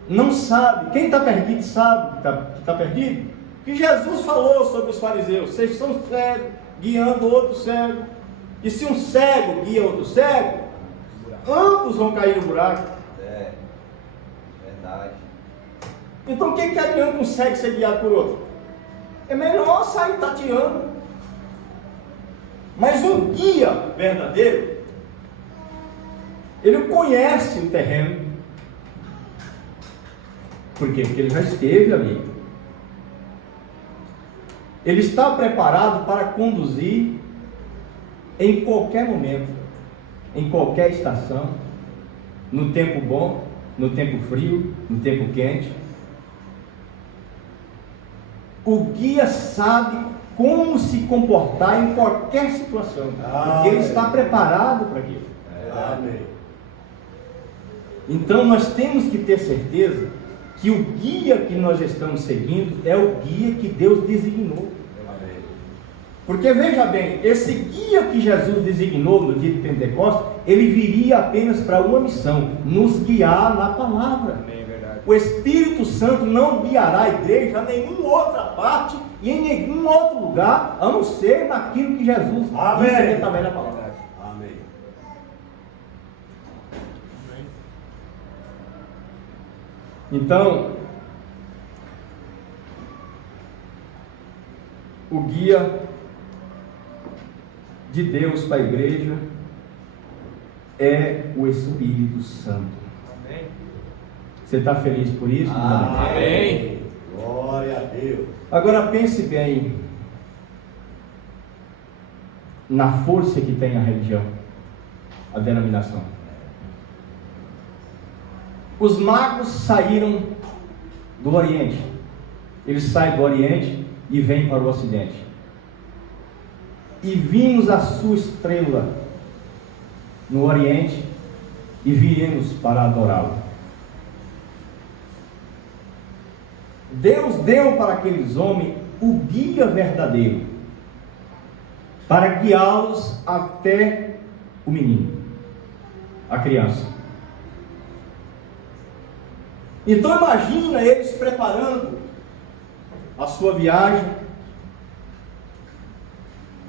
Não sabe. Quem está perdido sabe que está perdido. Que Jesus falou sobre os fariseus: vocês são cegos, guiando outro cego. E se um cego guia outro cego, ambos vão cair no buraco. É verdade. Então o que adianta um cego ser guiado por outro? É melhor sair tateando. Mas um guia verdadeiro, ele conhece o terreno. Por quê? Porque ele já esteve ali. Ele está preparado para conduzir em qualquer momento, em qualquer estação, no tempo bom no tempo frio, no tempo quente. O guia sabe como se comportar em qualquer situação, porque ele está preparado para aquilo. Amém. Então nós temos que ter certeza que o guia que nós estamos seguindo é o guia que Deus designou. Porque veja bem, esse guia que Jesus designou no dia de Pentecostes, ele viria apenas para uma missão: nos guiar na palavra. O Espírito Santo não guiará a igreja a nenhuma outra parte e em nenhum outro lugar, a não ser naquilo que Jesus disse aqui também na palavra. Amém. Então, o guia de Deus para a igreja é o Espírito Santo. Amém. Você está feliz por isso? Amém. Glória a Deus. Agora pense bem na força que tem a religião, a denominação. Os magos saíram do Oriente. Eles saem do Oriente e vêm para o Ocidente. E vimos a sua estrela no Oriente e viemos para adorá-lo. Deus deu para aqueles homens o guia verdadeiro, para guiá-los até o menino, a criança. Então imagina eles preparando a sua viagem.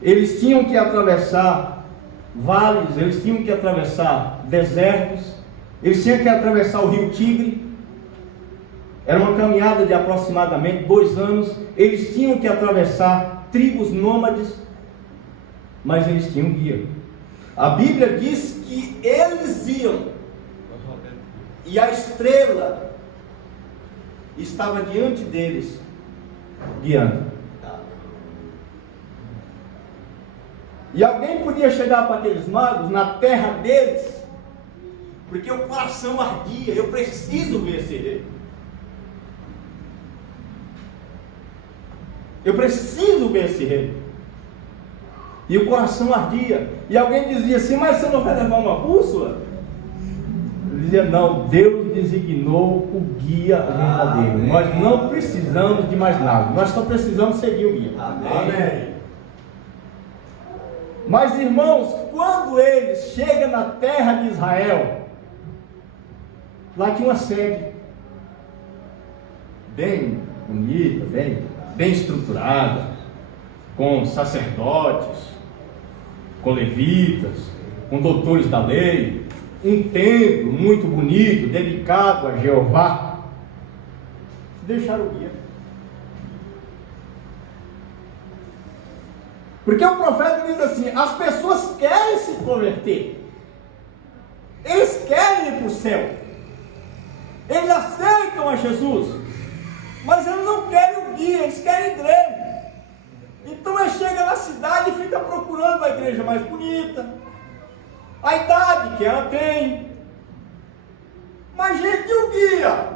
Eles tinham que atravessar vales, eles tinham que atravessar desertos, eles tinham que atravessar o rio Tigre. Era uma caminhada de aproximadamente 2 anos. Eles tinham que atravessar tribos nômades, mas eles tinham guia. A Bíblia diz que eles iam e a estrela estava diante deles, guiando. E alguém podia chegar para aqueles magos na terra deles, porque o coração ardia: eu preciso ver esse rei, eu preciso ver esse rei. E o coração ardia. E alguém dizia assim: mas você não vai levar uma bússola? Eu dizia: não, Deus designou o guia verdadeiro. Nós não precisamos de mais nada, nós só precisamos seguir o guia. Amém. Mas irmãos, quando eles chegam na terra de Israel, lá tinha uma sede bem bonita, bem estruturada, com sacerdotes, com levitas, com doutores da lei, um templo muito bonito, dedicado a Jeová. Deixaram o guia. Porque o profeta diz assim: as pessoas querem se converter, eles querem ir para o céu, eles aceitam a Jesus, mas eles não querem o guia, eles querem a igreja. Então ele chega na cidade e fica procurando a igreja mais bonita, a idade que ela tem. Mas gente, e o guia?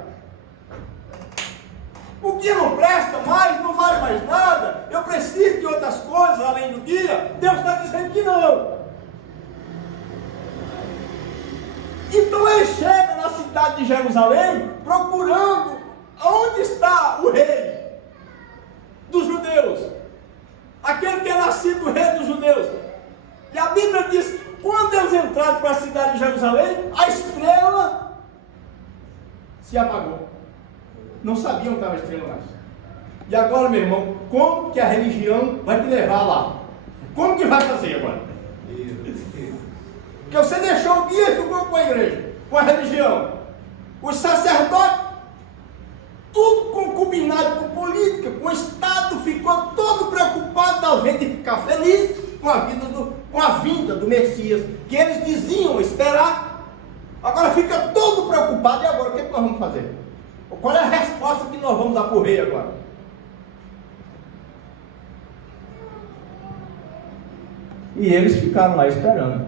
O guia não presta mais, não vale mais nada, eu preciso de outras coisas além do guia. Deus está dizendo que não. Então ele chega na cidade de Jerusalém procurando onde está o rei dos judeus, aquele que é nascido rei dos judeus. E a Bíblia diz que quando eles entraram para a cidade de Jerusalém, a estrela se apagou. Não sabiam que estava a estrela mais. E agora, meu irmão, como que a religião vai te levar lá? Como que vai fazer agora? Porque você deixou o guia e ficou com a igreja, com a religião. Os sacerdotes, tudo concubinado com política, com o Estado, ficou todo preocupado, ao invés de ficar feliz com a vinda do Messias, que eles diziam esperar. Agora fica todo preocupado. E agora, o que nós vamos fazer? Qual é a resposta que nós vamos dar para o rei agora? E eles ficaram lá esperando.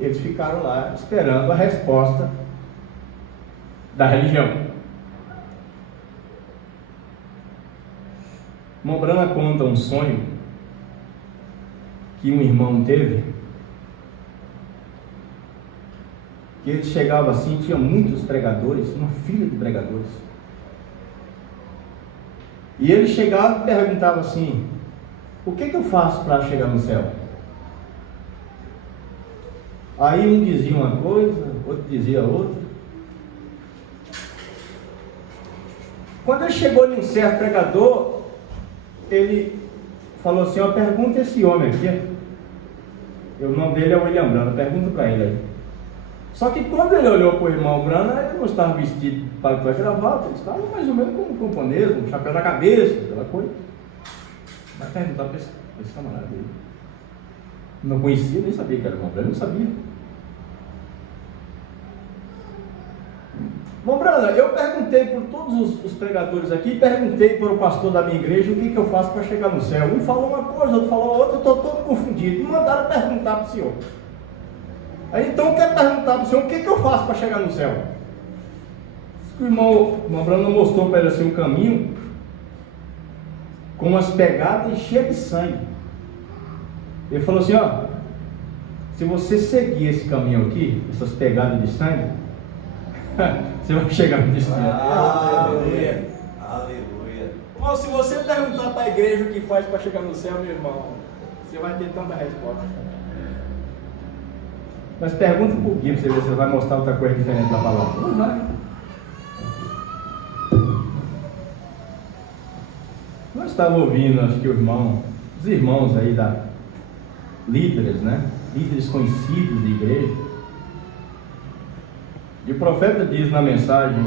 Eles ficaram lá esperando a resposta da religião. Mombrana conta um sonho que um irmão teve, que ele chegava assim, tinha muitos pregadores, uma fila de pregadores, e ele chegava e perguntava assim: o que eu faço para chegar no céu? Aí um dizia uma coisa, outro dizia outra. Quando ele chegou em um certo pregador, ele falou assim: ó, pergunta esse homem aqui, o nome dele é William Brana, pergunta para ele aí. Só que quando ele olhou para o irmão Brana, ele não estava vestido para gravata, ele estava mais ou menos como um camponês, um chapéu na cabeça, aquela coisa. Vai perguntar para esse camarada aí. Não conhecia, nem sabia que era irmão Brana, não sabia. Irmão Brana, eu perguntei por todos os pregadores aqui, perguntei para o pastor da minha igreja o que eu faço para chegar no céu. Um falou uma coisa, outro falou outra, eu estou todo confundido. Me mandaram perguntar para o senhor. Aí então eu quero perguntar para o senhor o que eu faço para chegar no céu. O irmão Brana mostrou para ele assim um caminho com umas pegadas cheias de sangue. Ele falou assim: ó, se você seguir esse caminho aqui, essas pegadas de sangue, você vai chegar no destino. Aleluia. Aleluia. Irmão, se você perguntar para a igreja o que faz para chegar no céu, meu irmão, você vai ter tanta resposta. Mas pergunta um pouquinho para você ver se você vai mostrar outra coisa diferente da palavra. Não vai. Nós estávamos ouvindo, acho que os irmãos aí líderes, né? Líderes conhecidos de igreja. E o profeta diz na mensagem,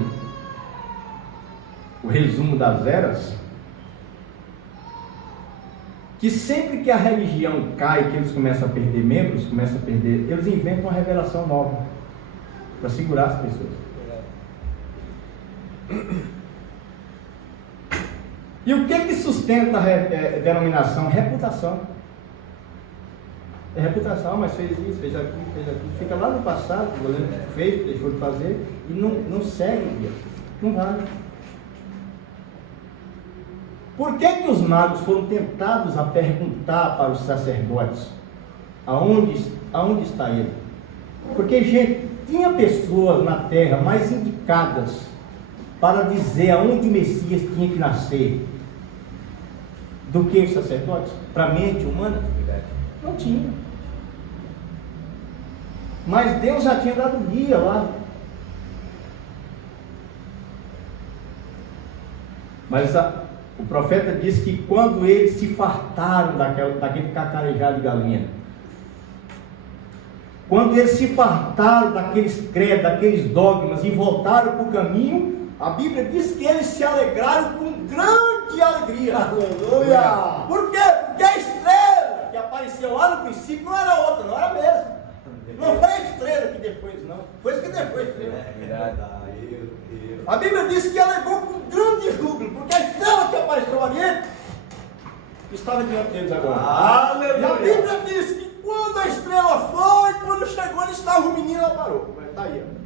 o resumo das eras, que sempre que a religião cai, que eles começam a perder membros, eles inventam uma revelação nova para segurar as pessoas. E o que sustenta a denominação? Reputação. É reputação, mas fez isso, fez aquilo. Fica lá no passado, o goleiro fez, deixou de fazer, e não segue, não vai. Por que os magos foram tentados a perguntar para os sacerdotes aonde está ele? Porque, gente, tinha pessoas na terra mais indicadas para dizer aonde o Messias tinha que nascer do que os sacerdotes? Para a mente humana? Não tinha. Mas Deus já tinha dado guia lá. Mas o profeta diz que quando eles se fartaram daquele cacarejado de galinha, quando eles se fartaram daqueles credos, daqueles dogmas e voltaram para o caminho, a Bíblia diz que eles se alegraram com grande alegria. Aleluia! Por quê? Porque a estrela que apareceu lá no princípio não era outra, não era a mesma. Não foi a estrela que depois, não. Foi isso que depois veio. É verdade. A Bíblia diz que alegou com grande júbilo, porque a estrela que apareceu ali estava diante deles agora. Aleluia! E a Bíblia diz que quando a estrela foi, quando chegou, ele estava, o menino ela parou. Está aí, ó.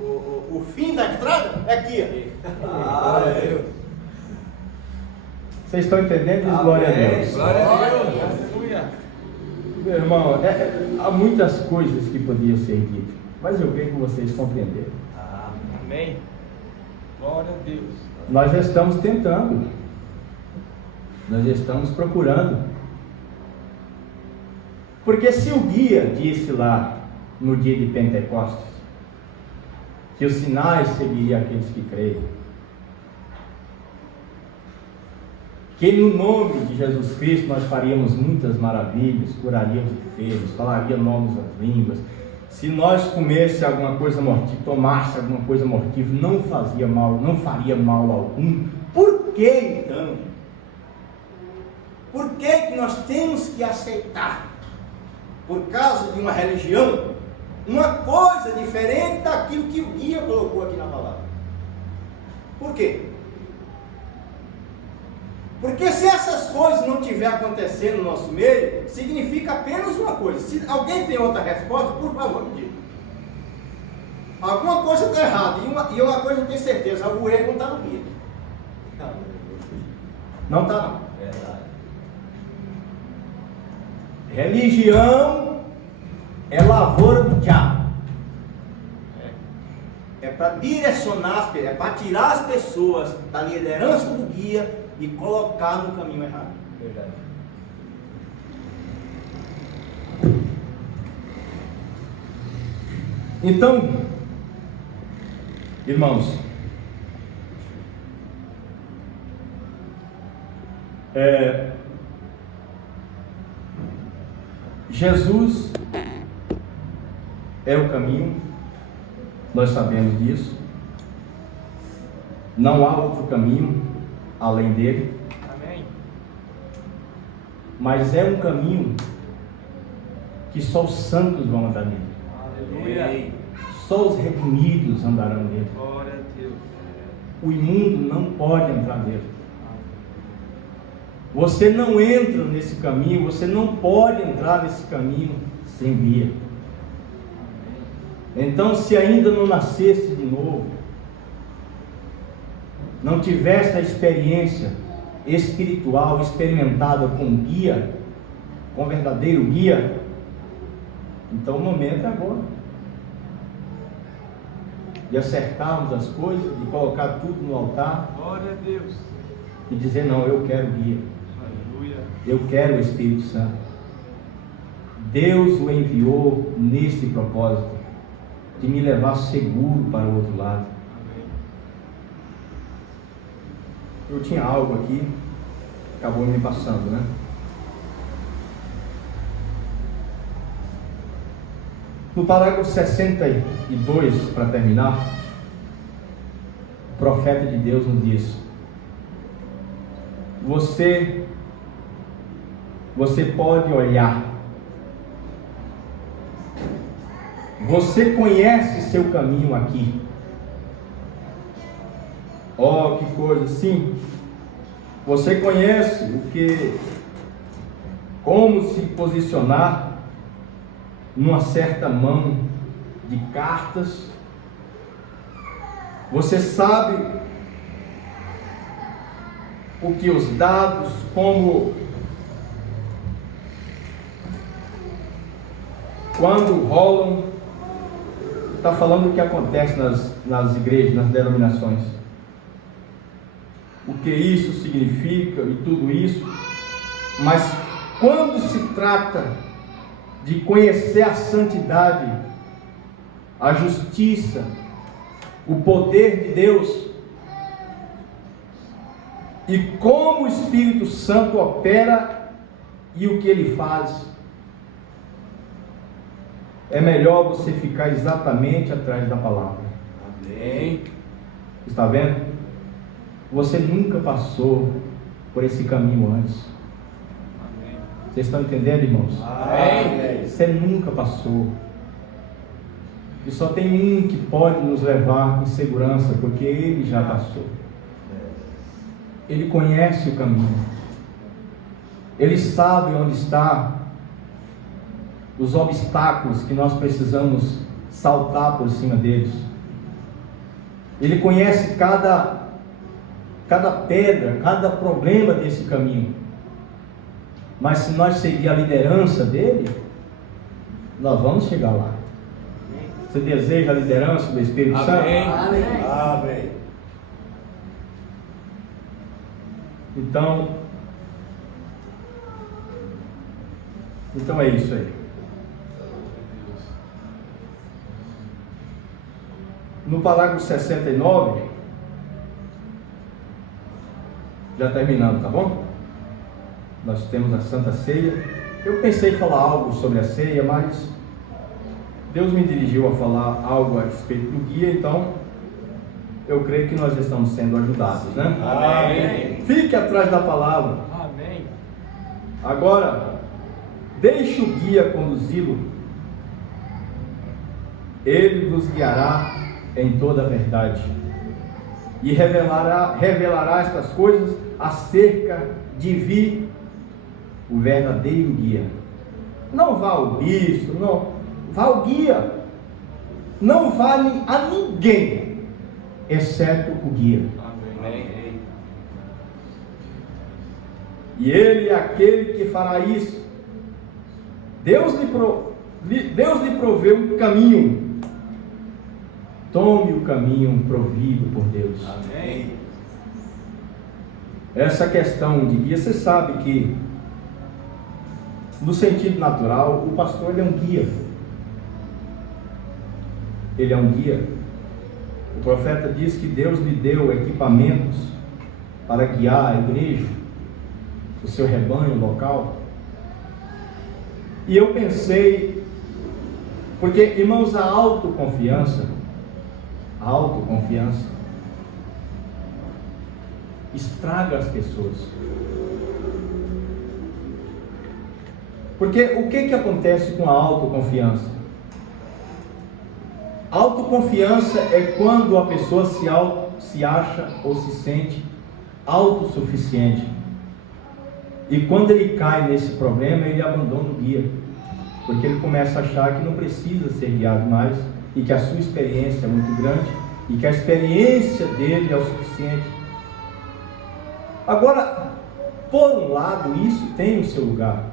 O fim da estrada é aqui. Aleluia! Vocês estão entendendo? Diz glória a Deus. Glória a Deus! Aleluia! Meu irmão, há muitas coisas que podiam ser ditas, mas eu creio que vocês compreenderam. Amém! Glória a Deus! Nós já estamos tentando, nós já estamos procurando, porque se o guia disse lá no dia de Pentecostes que os sinais seguiriam aqueles que creem, que no nome de Jesus Cristo nós faríamos muitas maravilhas, curaríamos enfermos, falaríamos novas línguas, se nós comesse alguma coisa mortífera, tomasse alguma coisa mortífera, não fazia mal, não faria mal algum. Por que então? Por que nós temos que aceitar, por causa de uma religião, uma coisa diferente daquilo que o guia colocou aqui na palavra? Por quê? Porque se essas coisas não estiver acontecendo no nosso meio, significa apenas uma coisa. Se alguém tem outra resposta, por favor, me diga. Alguma coisa está errada. E uma coisa eu tenho certeza, o erro não está no guia. Não está não. Verdade. Religião é lavoura do diabo. É para direcionar, é para tirar as pessoas da liderança do guia e colocar no caminho errado. Verdade. Então, irmãos, Jesus é o caminho, nós sabemos disso. Não há outro caminho além dele. Amém. Mas é um caminho que só os santos vão andar nele. Aleluia. Só os redimidos andarão nele. Glória a Deus. O imundo não pode entrar nele. Você não entra nesse caminho, você não pode entrar nesse caminho sem guia. Então, se ainda não nascesse de novo, não tivesse a experiência espiritual experimentada com guia, com verdadeiro guia, então o momento é agora de acertarmos as coisas, de colocar tudo no altar Glória a Deus. e dizer: não, eu quero guia, Aleluia. eu quero o Espírito Santo. Deus o enviou nesse propósito de me levar seguro para o outro lado. Amém. Eu tinha algo aqui, acabou me passando, né? No parágrafo 62, para terminar, o profeta de Deus nos diz: você pode olhar, você conhece seu caminho aqui. Oh, que coisa, sim. Você conhece como se posicionar numa certa mão de cartas. Você sabe o que os dados, como quando rolam, está falando o que acontece nas igrejas, nas denominações. O que isso significa e tudo isso. Mas quando se trata de conhecer a santidade, a justiça, o poder de Deus e como o Espírito Santo opera e o que ele faz, é melhor você ficar exatamente atrás da palavra. Amém. Está vendo? Você nunca passou por esse caminho antes. Amém. Vocês estão entendendo, irmãos? Amém. Você nunca passou. E só tem um que pode nos levar em segurança, porque ele já passou. Ele conhece o caminho. Ele sabe onde está os obstáculos que nós precisamos saltar por cima deles. Ele conhece cada pedra, cada problema desse caminho. Mas se nós seguir a liderança dele, nós vamos chegar lá. Você deseja a liderança do Espírito Santo? Amém. Amém. Então é isso aí. No parágrafo 69, já terminando, tá bom? Nós temos a Santa Ceia. Eu pensei em falar algo sobre a ceia, mas Deus me dirigiu a falar algo a respeito do guia, então eu creio que nós estamos sendo ajudados, né? Amém. Fique atrás da palavra. Amém. Agora, deixe o guia conduzi-lo. Ele vos guiará em toda a verdade e revelará estas coisas acerca de vir o verdadeiro guia. Não vá ao bispo, não. Vá ao guia. não vale a ninguém, exceto o guia. Amém. E ele é aquele que fará isso. Deus lhe proveu um caminho. Tome o caminho provido por Deus. Amém. Essa questão de guia, você sabe que, no sentido natural, o pastor ele é um guia. Ele é um guia. O profeta diz que Deus lhe deu equipamentos para guiar a igreja, o seu rebanho local. E eu pensei, porque, irmãos, a autoconfiança estraga as pessoas. Porque o que acontece com a autoconfiança? Autoconfiança é quando a pessoa se acha ou se sente autossuficiente. E quando ele cai nesse problema, ele abandona o guia. Porque ele começa a achar que não precisa ser guiado mais, e que a sua experiência é muito grande, e que a experiência dele é o suficiente. Agora, por um lado, isso tem o seu lugar.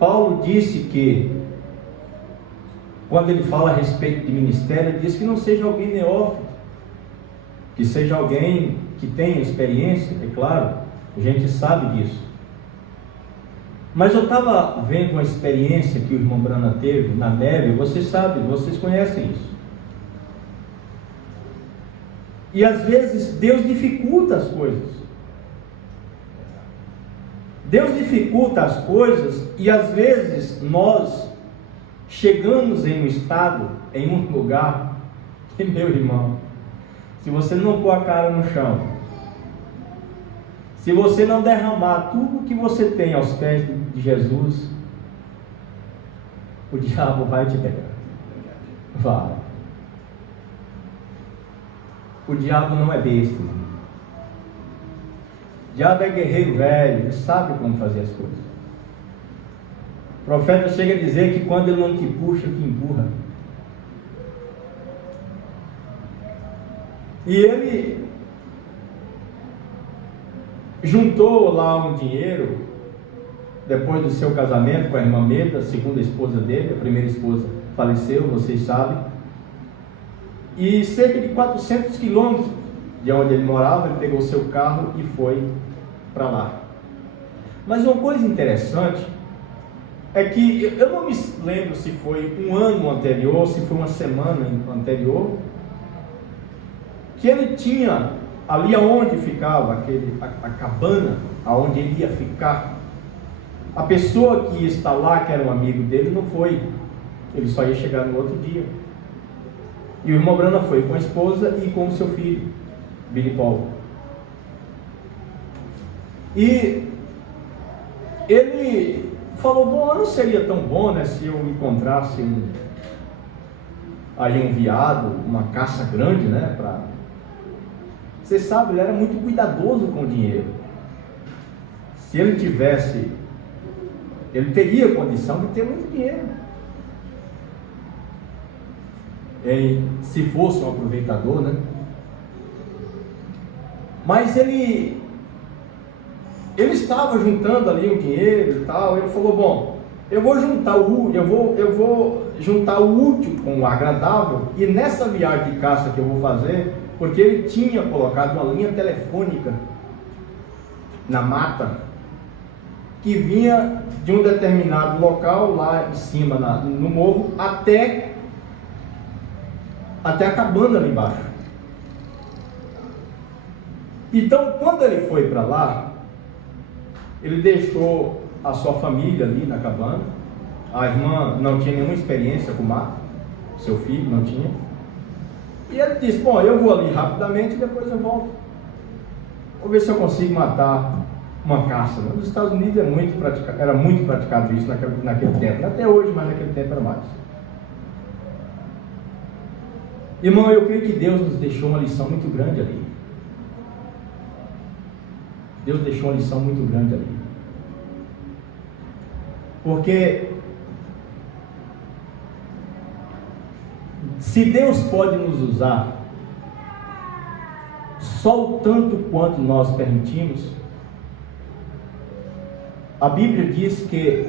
Paulo disse que, quando ele fala a respeito de ministério, ele diz que não seja alguém neófito, que seja alguém que tenha experiência, é claro, a gente sabe disso. Mas eu estava vendo uma experiência que o irmão Brana teve na neve, vocês sabem, vocês conhecem isso. E às vezes Deus dificulta as coisas. Deus dificulta as coisas e às vezes nós chegamos em um estado, em um lugar, que, meu irmão, se você não pôr a cara no chão, se você não derramar tudo que você tem aos pés de Jesus, o diabo vai te pegar. Vai. O diabo não é besta. O diabo é guerreiro velho, ele sabe como fazer as coisas. O profeta chega a dizer que quando ele não te puxa, te empurra. E ele juntou lá um dinheiro, depois do seu casamento com a irmã Meda, a segunda esposa dele. A primeira esposa faleceu, vocês sabem. E cerca de 400 quilômetros de onde ele morava, ele pegou seu carro e foi para lá. Mas uma coisa interessante é que, eu não me lembro se foi um ano anterior, se foi uma semana anterior, que ele tinha ali aonde ficava a cabana, aonde ele ia ficar, a pessoa que está lá, que era um amigo dele, não foi. Ele só ia chegar no outro dia. E o irmão Brana foi com a esposa e com o seu filho, Billy Paul. E ele falou, bom, não seria tão bom, né, se eu encontrasse um veado, uma caça grande, né, para... Você sabe, ele era muito cuidadoso com o dinheiro. Se ele tivesse, ele teria condição de ter muito dinheiro. Se fosse um aproveitador, né? Mas ele estava juntando ali o dinheiro e tal. Ele falou, bom, eu vou juntar o útil com o agradável, e nessa viagem de caça que eu vou fazer, porque ele tinha colocado uma linha telefônica na mata que vinha de um determinado local lá em cima no morro até a cabana ali embaixo. Então, quando ele foi para lá, ele deixou a sua família ali na cabana. A irmã não tinha nenhuma experiência com mato, seu filho não tinha. E ele disse, bom, eu vou ali rapidamente e depois eu volto. Vou ver se eu consigo matar uma caça. Nos Estados Unidos era muito praticado isso naquele tempo. Até hoje, mas naquele tempo era mais. Irmão, eu creio que Deus nos deixou uma lição muito grande ali. Deus deixou uma lição muito grande ali. Porque se Deus pode nos usar só o tanto quanto nós permitimos, a Bíblia diz que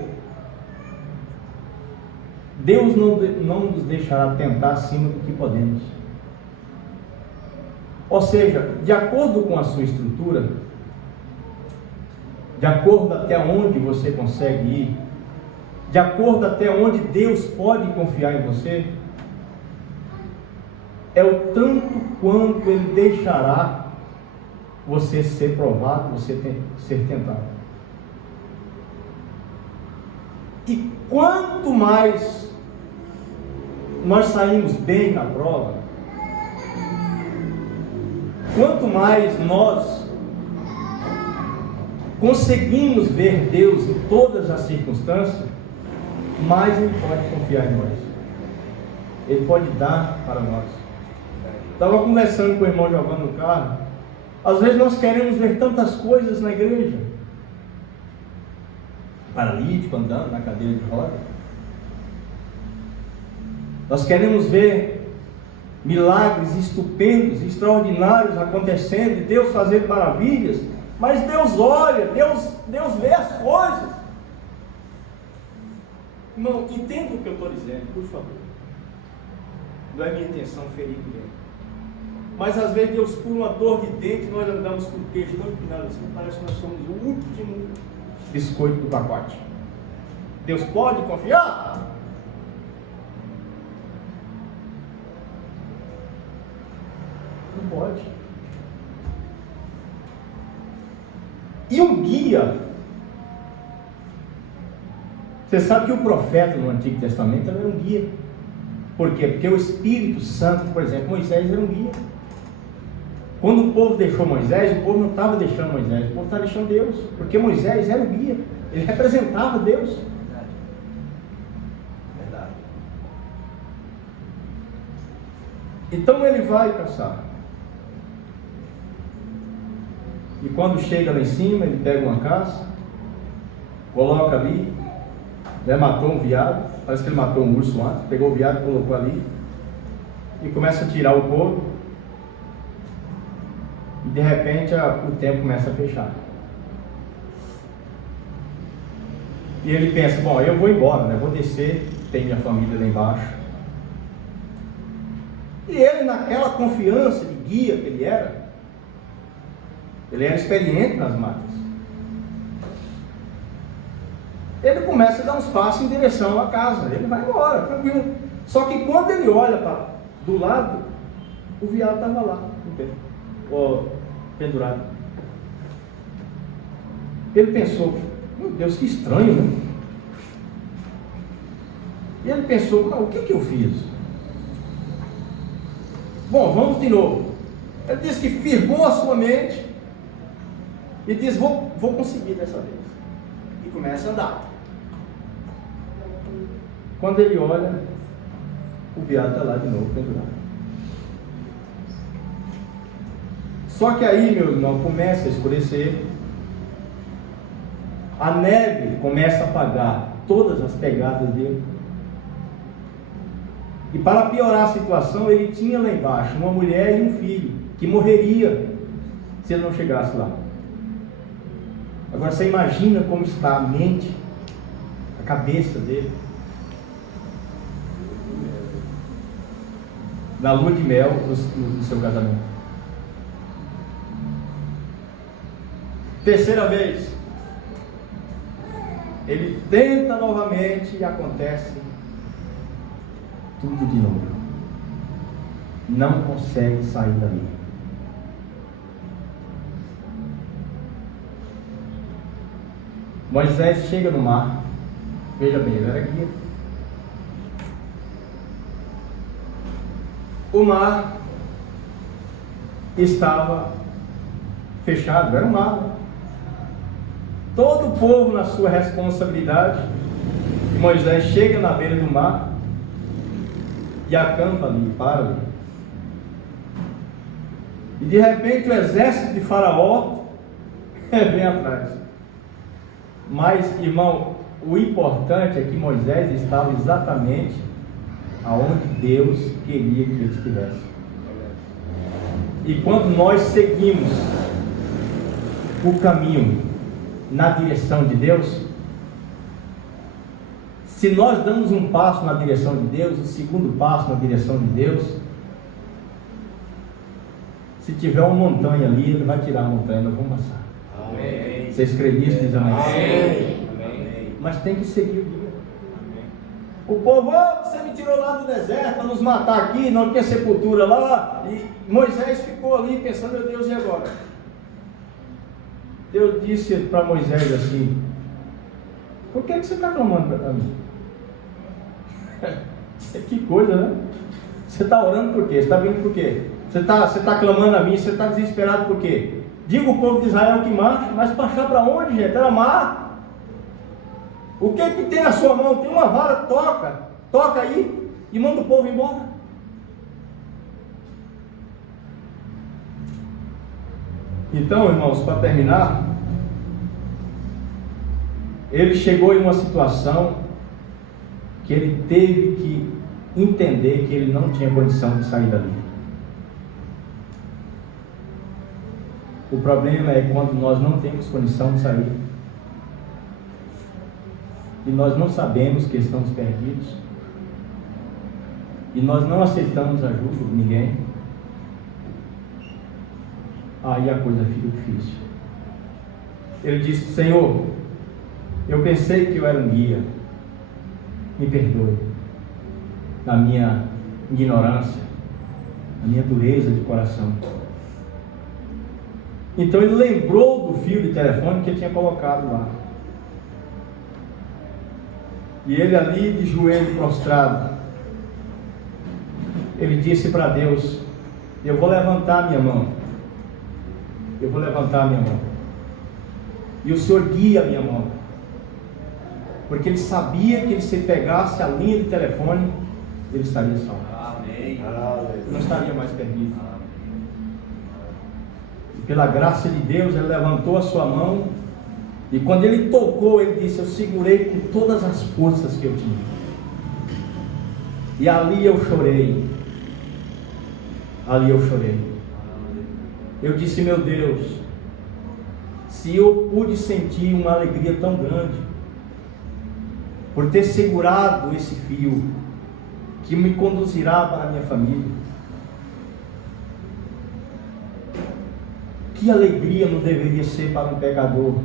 Deus não nos deixará tentar acima do que podemos. Ou seja, de acordo com a sua estrutura, de acordo até onde você consegue ir, de acordo até onde Deus pode confiar em você, é o tanto quanto Ele deixará você ser provado, você ser tentado. E quanto mais nós saímos bem na prova, quanto mais nós conseguimos ver Deus em todas as circunstâncias, mais Ele pode confiar em nós. Ele pode dar para nós. Estava conversando com o irmão Giovanni no carro. Às vezes nós queremos ver tantas coisas na igreja. Paralítico andando na cadeira de roda. Nós queremos ver milagres estupendos, extraordinários acontecendo, e Deus fazendo maravilhas, mas Deus olha, Deus vê as coisas. Irmão, entenda o que eu estou dizendo, por favor. Não é minha intenção ferir ninguém. Mas às vezes Deus cura uma dor de dente e nós andamos com o queijo tão empinado assim, parece que nós somos o último biscoito do pacote. Deus pode confiar? Não pode. E um guia? Você sabe que o profeta no Antigo Testamento era um guia. Por quê? Porque o Espírito Santo, por exemplo, Moisés era um guia. Quando o povo deixou Moisés, o povo não estava deixando Moisés, o povo estava deixando Deus, porque Moisés era o guia, ele representava Deus. Verdade. Então ele vai caçar. E quando chega lá em cima, ele pega uma caça, coloca ali, né, matou um veado, parece que ele matou um urso antes, pegou o veado, colocou ali, e começa a tirar o couro. E de repente o tempo começa a fechar. E ele pensa, bom, eu vou embora, né? Vou descer, tem minha família lá embaixo. E ele, naquela confiança de guia que ele era experiente nas matas. Ele começa a dar uns passos em direção à casa, ele vai embora, tranquilo. Só que quando ele olha do lado, o veado estava lá, no pé. Pendurado. Ele pensou, meu Deus, que estranho, né? E ele pensou, mas o que eu fiz? Bom, vamos de novo. Ele disse que firmou a sua mente e diz, vou conseguir dessa vez. E começa a andar. Quando ele olha, o veado está lá de novo pendurado. Só que aí, meu irmão, começa a escurecer, a neve começa a apagar todas as pegadas dele, e para piorar a situação, ele tinha lá embaixo uma mulher e um filho, que morreria se ele não chegasse lá. Agora você imagina como está a mente, a cabeça dele, na lua de mel do seu casamento. Terceira vez, ele tenta novamente e acontece tudo de novo. Não consegue sair dali. Moisés chega no mar. Veja bem, ele era guia. O mar estava fechado, era um mar. Todo o povo na sua responsabilidade. E Moisés chega na beira do mar e acampa ali, para ali. E de repente o exército de Faraó vem atrás. Mas, irmão, o importante é que Moisés estava exatamente aonde Deus queria que ele estivesse. E quando nós seguimos o caminho na direção de Deus, se nós damos um passo na direção de Deus, o segundo passo na direção de Deus, se tiver uma montanha ali, Ele vai tirar a montanha, nós vamos passar. Amém. Vocês creem nisso? Dizem amém? Amém. Mas tem que seguir o guia. O povo, você me tirou lá do deserto para nos matar aqui, não tinha sepultura lá. E Moisés ficou ali pensando, meu Deus, e agora? Deus disse para Moisés assim: por que você está clamando para mim? Que coisa, né? Você está orando por quê? Você está vindo por quê? Você está clamando a mim, você está desesperado por quê? Diga o povo de Israel que marcha, mas marchar para onde, gente? Era mar. O que tem na sua mão? Tem uma vara, toca aí e manda o povo embora. Então, irmãos, para terminar, ele chegou em uma situação que ele teve que entender que ele não tinha condição de sair dali. O problema é quando nós não temos condição de sair e nós não sabemos que estamos perdidos e nós não aceitamos ajuda de ninguém. Aí a coisa fica difícil. Ele disse: Senhor, eu pensei que eu era um guia, me perdoe na minha ignorância, na minha dureza de coração. Então ele lembrou do fio de telefone que ele tinha colocado lá. E ele ali de joelho prostrado, ele disse para Deus: eu vou levantar minha mão. Eu vou levantar minha mão. E o Senhor guia a minha mão. Porque ele sabia que ele, se pegasse a linha de telefone, ele estaria salvo. Amém. Não estaria mais perdido. E pela graça de Deus, ele levantou a sua mão. E quando ele tocou, ele disse: eu segurei com todas as forças que eu tinha. E ali eu chorei. Ali eu chorei. Eu disse: meu Deus, se eu pude sentir uma alegria tão grande por ter segurado esse fio que me conduzirá para a minha família, que alegria não deveria ser para um pecador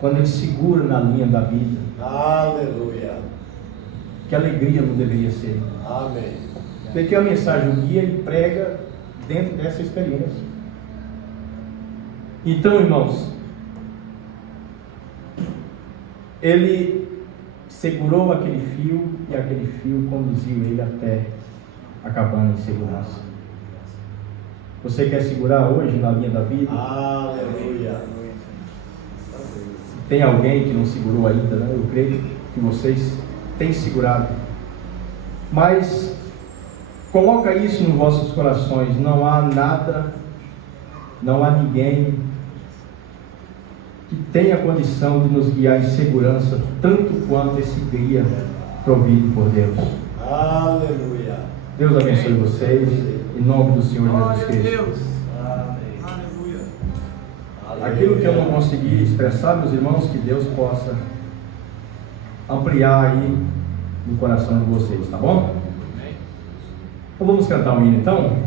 quando ele segura na linha da vida? Aleluia. Que alegria não deveria ser? Amém. Porque a mensagem do guia ele prega dentro dessa experiência. Então, irmãos, ele segurou aquele fio e aquele fio conduziu ele até a cabana de segurança. Você quer segurar hoje na linha da vida? Aleluia. Tem alguém que não segurou ainda, né? Eu creio que vocês têm segurado. Mas coloca isso nos vossos corações. Não há nada, não há ninguém que tenha condição de nos guiar em segurança tanto quanto esse guia provido por Deus. Aleluia. Deus abençoe vocês, em nome do Senhor Glória Jesus a Cristo. Deus. Aleluia. Aquilo que eu não consegui expressar, meus irmãos, que Deus possa ampliar aí no coração de vocês, tá bom? Então vamos cantar um hino então.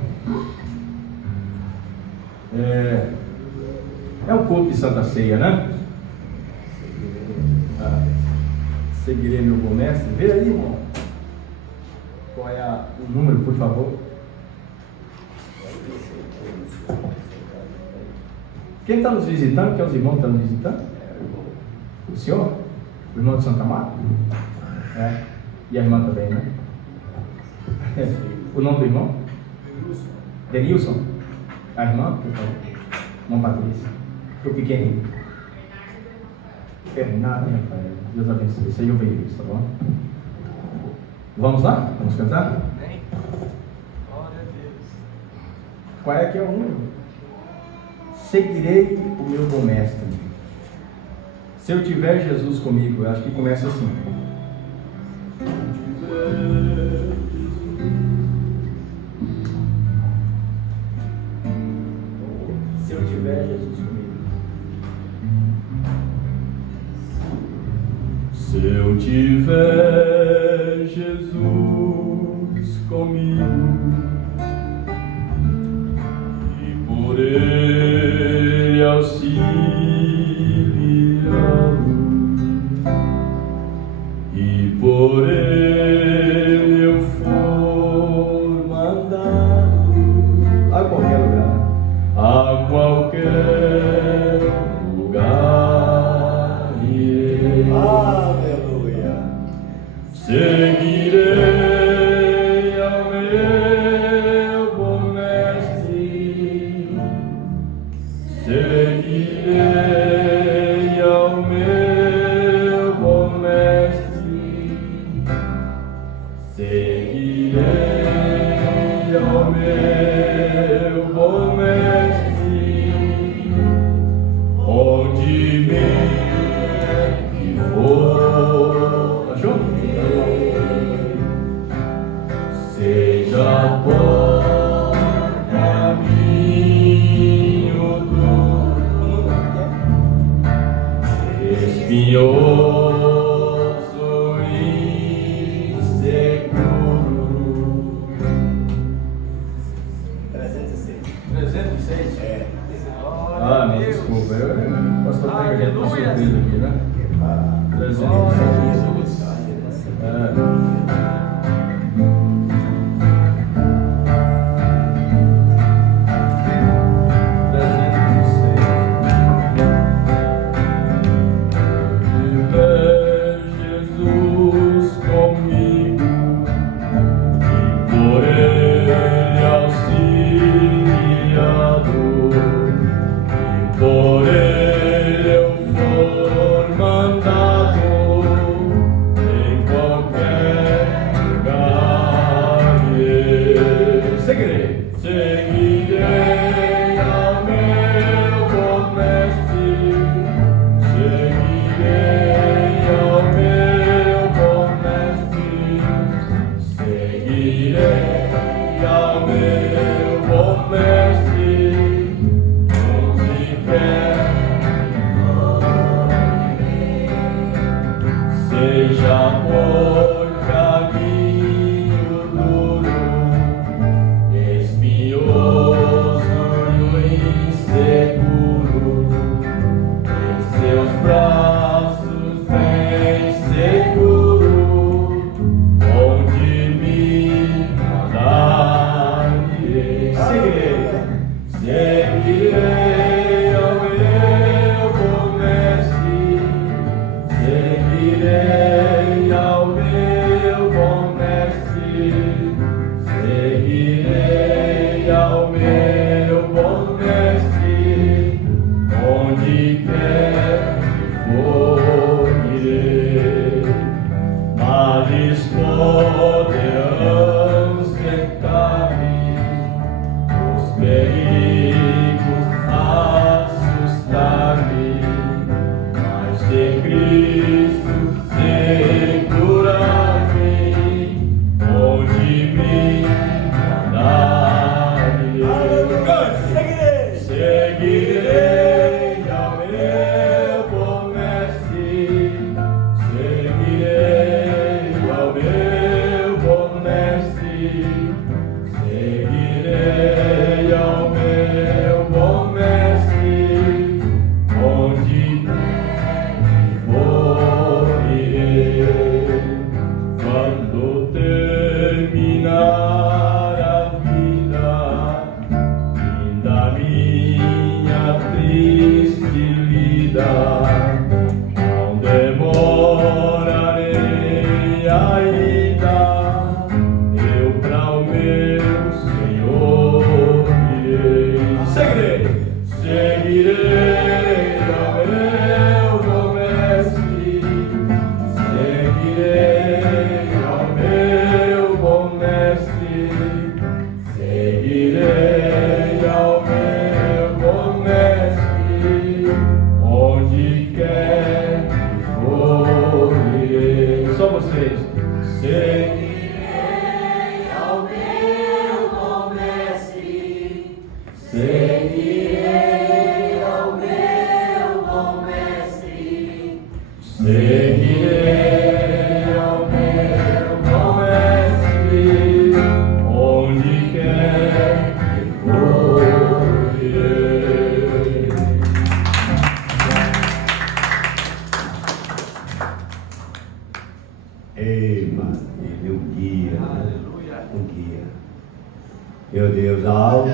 É um culto de Santa Ceia, né? Seguirei meu bom mestre. Vê aí, irmão. Qual é o número, por favor? Quem está nos visitando? Quem é os irmãos que estão nos visitando? O senhor? O irmão de Santa Marta? É. E a irmã também, né? O nome do irmão? Denilson. A irmã, por favor. Irmã Patrícia. O pequenininho. Fernando, Rafael. Deus abençoe. Sejam bem-vindos, tá bom? Vamos lá? Vamos cantar? Amém. Glória a Deus. Qual é que é o número? Seguirei o meu bom mestre. Se eu tiver Jesus comigo, eu acho que começa assim. Se eu tiver Jesus comigo. Se eu tiver Jesus comigo e por Ele auxiliado e por Ele eu for mandado A qualquer lugar. a qualquer lugar irei. Aleluia. Seguirei ao meu bom mestre, seguirei ao meu bom mestre, seguirei ao meu bom mestre, onde me for. Achou? Seja por caminho duro, espinhoso e inseguro. 306. 306. É. Ah, me desculpa. O pastor pega gente com Aleluia. surpresa aqui, né? Ah, 306. É. Jesus comigo e por Ele auxiliado e por Ele eu for mandado em qualquer lugar irei. Seguirei. Seguirei ao meu bom mestre, seguirei ao meu bom mestre, seguirei ao meu bom mestre, onde quer que for, seja por caminho duro, espinhoso e inseguro, em seus braços bem seguro, onde me mandar irei. Seguirei ao meu bom mestre, seguirei ao meu bom mestre, seguirei ao meu bom mestre, onde quer que for irei. Males poderão cercar-me, os perigos assustar-me, mas se Cristo segurar-me, onde me mandar irei. Seguirei ao meu bom mestre, seguirei ao meu bom mestre, seguirei ao meu bom mestre, onde for irei. Quando terminar a vida, fim da minha triste lida, não demorarei ainda, eu pra o meu Senhor irei. Seguirei ao meu bom mestre, seguirei ao meu bom mestre, seguirei ao meu bom mestre, onde quer que for irei. Só vocês. Seguirei ao meu bom mestre, seguirei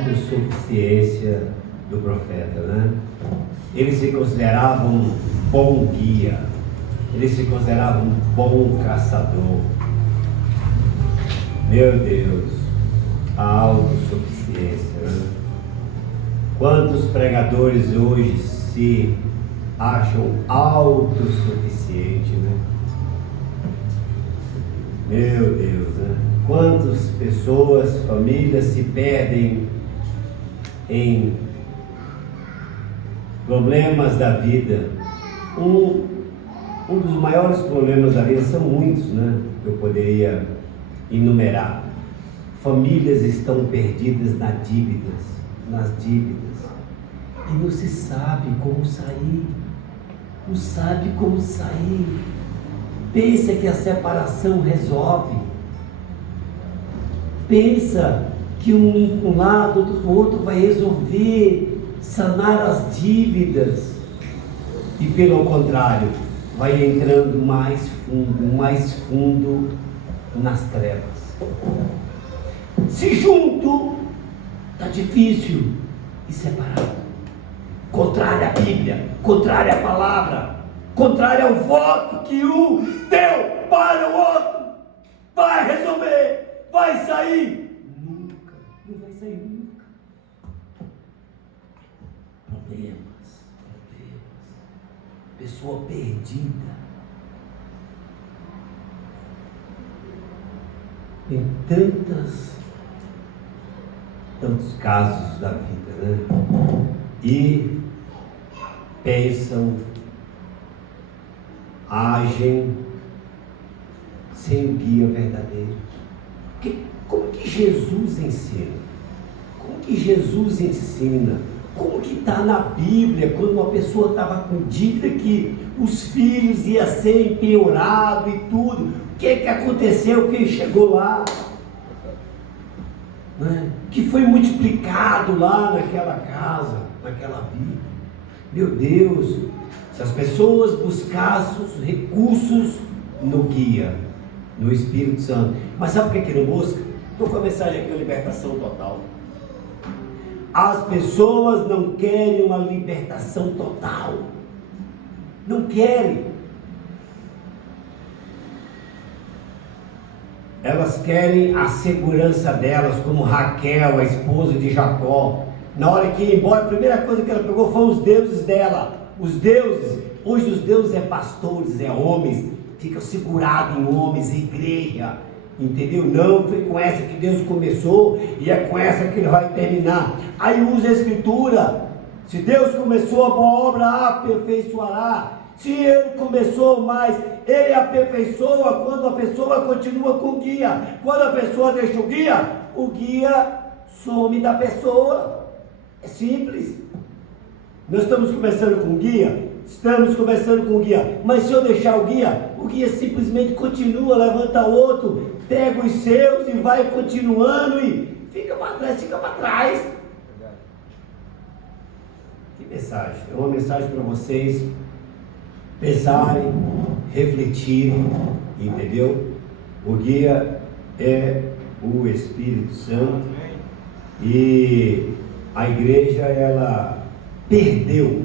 autossuficiência do profeta, né? Ele se considerava um bom guia, ele se considerava um bom caçador. Meu Deus, a autossuficiência, né? Quantos pregadores hoje se acham autossuficientes, né? Meu Deus, né? Quantas pessoas, famílias se perdem em problemas da vida. Um dos maiores problemas da vida, são muitos, né? Eu poderia enumerar. Famílias estão perdidas nas dívidas, e não se sabe como sair, não sabe como sair. Pensa que a separação resolve, pensa que um lado do outro vai resolver, sanar as dívidas, e pelo contrário, vai entrando mais fundo nas trevas. Se junto, está difícil, e separado, contrário à Bíblia, contrário à palavra, contrário ao voto que um deu para o outro, vai resolver, vai sair, nunca, não vai sair nunca. Problemas, pessoa perdida. Em tantos casos da vida, né? E pensam, agem sem o guia verdadeiro. Como que Jesus ensina? Como que Jesus ensina? Como que está na Bíblia, quando uma pessoa estava com dívida, que os filhos iam ser empenhorados e tudo? O que aconteceu? Que chegou lá, né? Que foi multiplicado lá naquela casa, naquela vida. Meu Deus, se as pessoas buscassem os recursos no guia, no Espírito Santo. Mas sabe o que não busca? Estou com a mensagem aqui, a libertação total. As pessoas não querem uma libertação total, não querem. Elas querem a segurança delas, como Raquel, a esposa de Jacó. Na hora que ia embora, a primeira coisa que ela pegou foi os deuses dela. Os deuses, hoje os deuses é pastores, é homens, ficam segurados em homens, igreja, entendeu? Não foi com essa que Deus começou e é com essa que Ele vai terminar. Aí usa a escritura: se Deus começou a boa obra, aperfeiçoará. Se Ele começou mais, Ele aperfeiçoa quando a pessoa continua com o guia. Quando a pessoa deixa o guia some da pessoa. É simples. Nós estamos começando com o guia? Estamos começando com o guia. Mas se eu deixar o guia simplesmente continua, levanta outro, pega os seus e vai continuando e fica para trás. Que mensagem? É uma mensagem para vocês pensarem, refletirem, entendeu? O guia é o Espírito Santo. E a igreja, ela perdeu,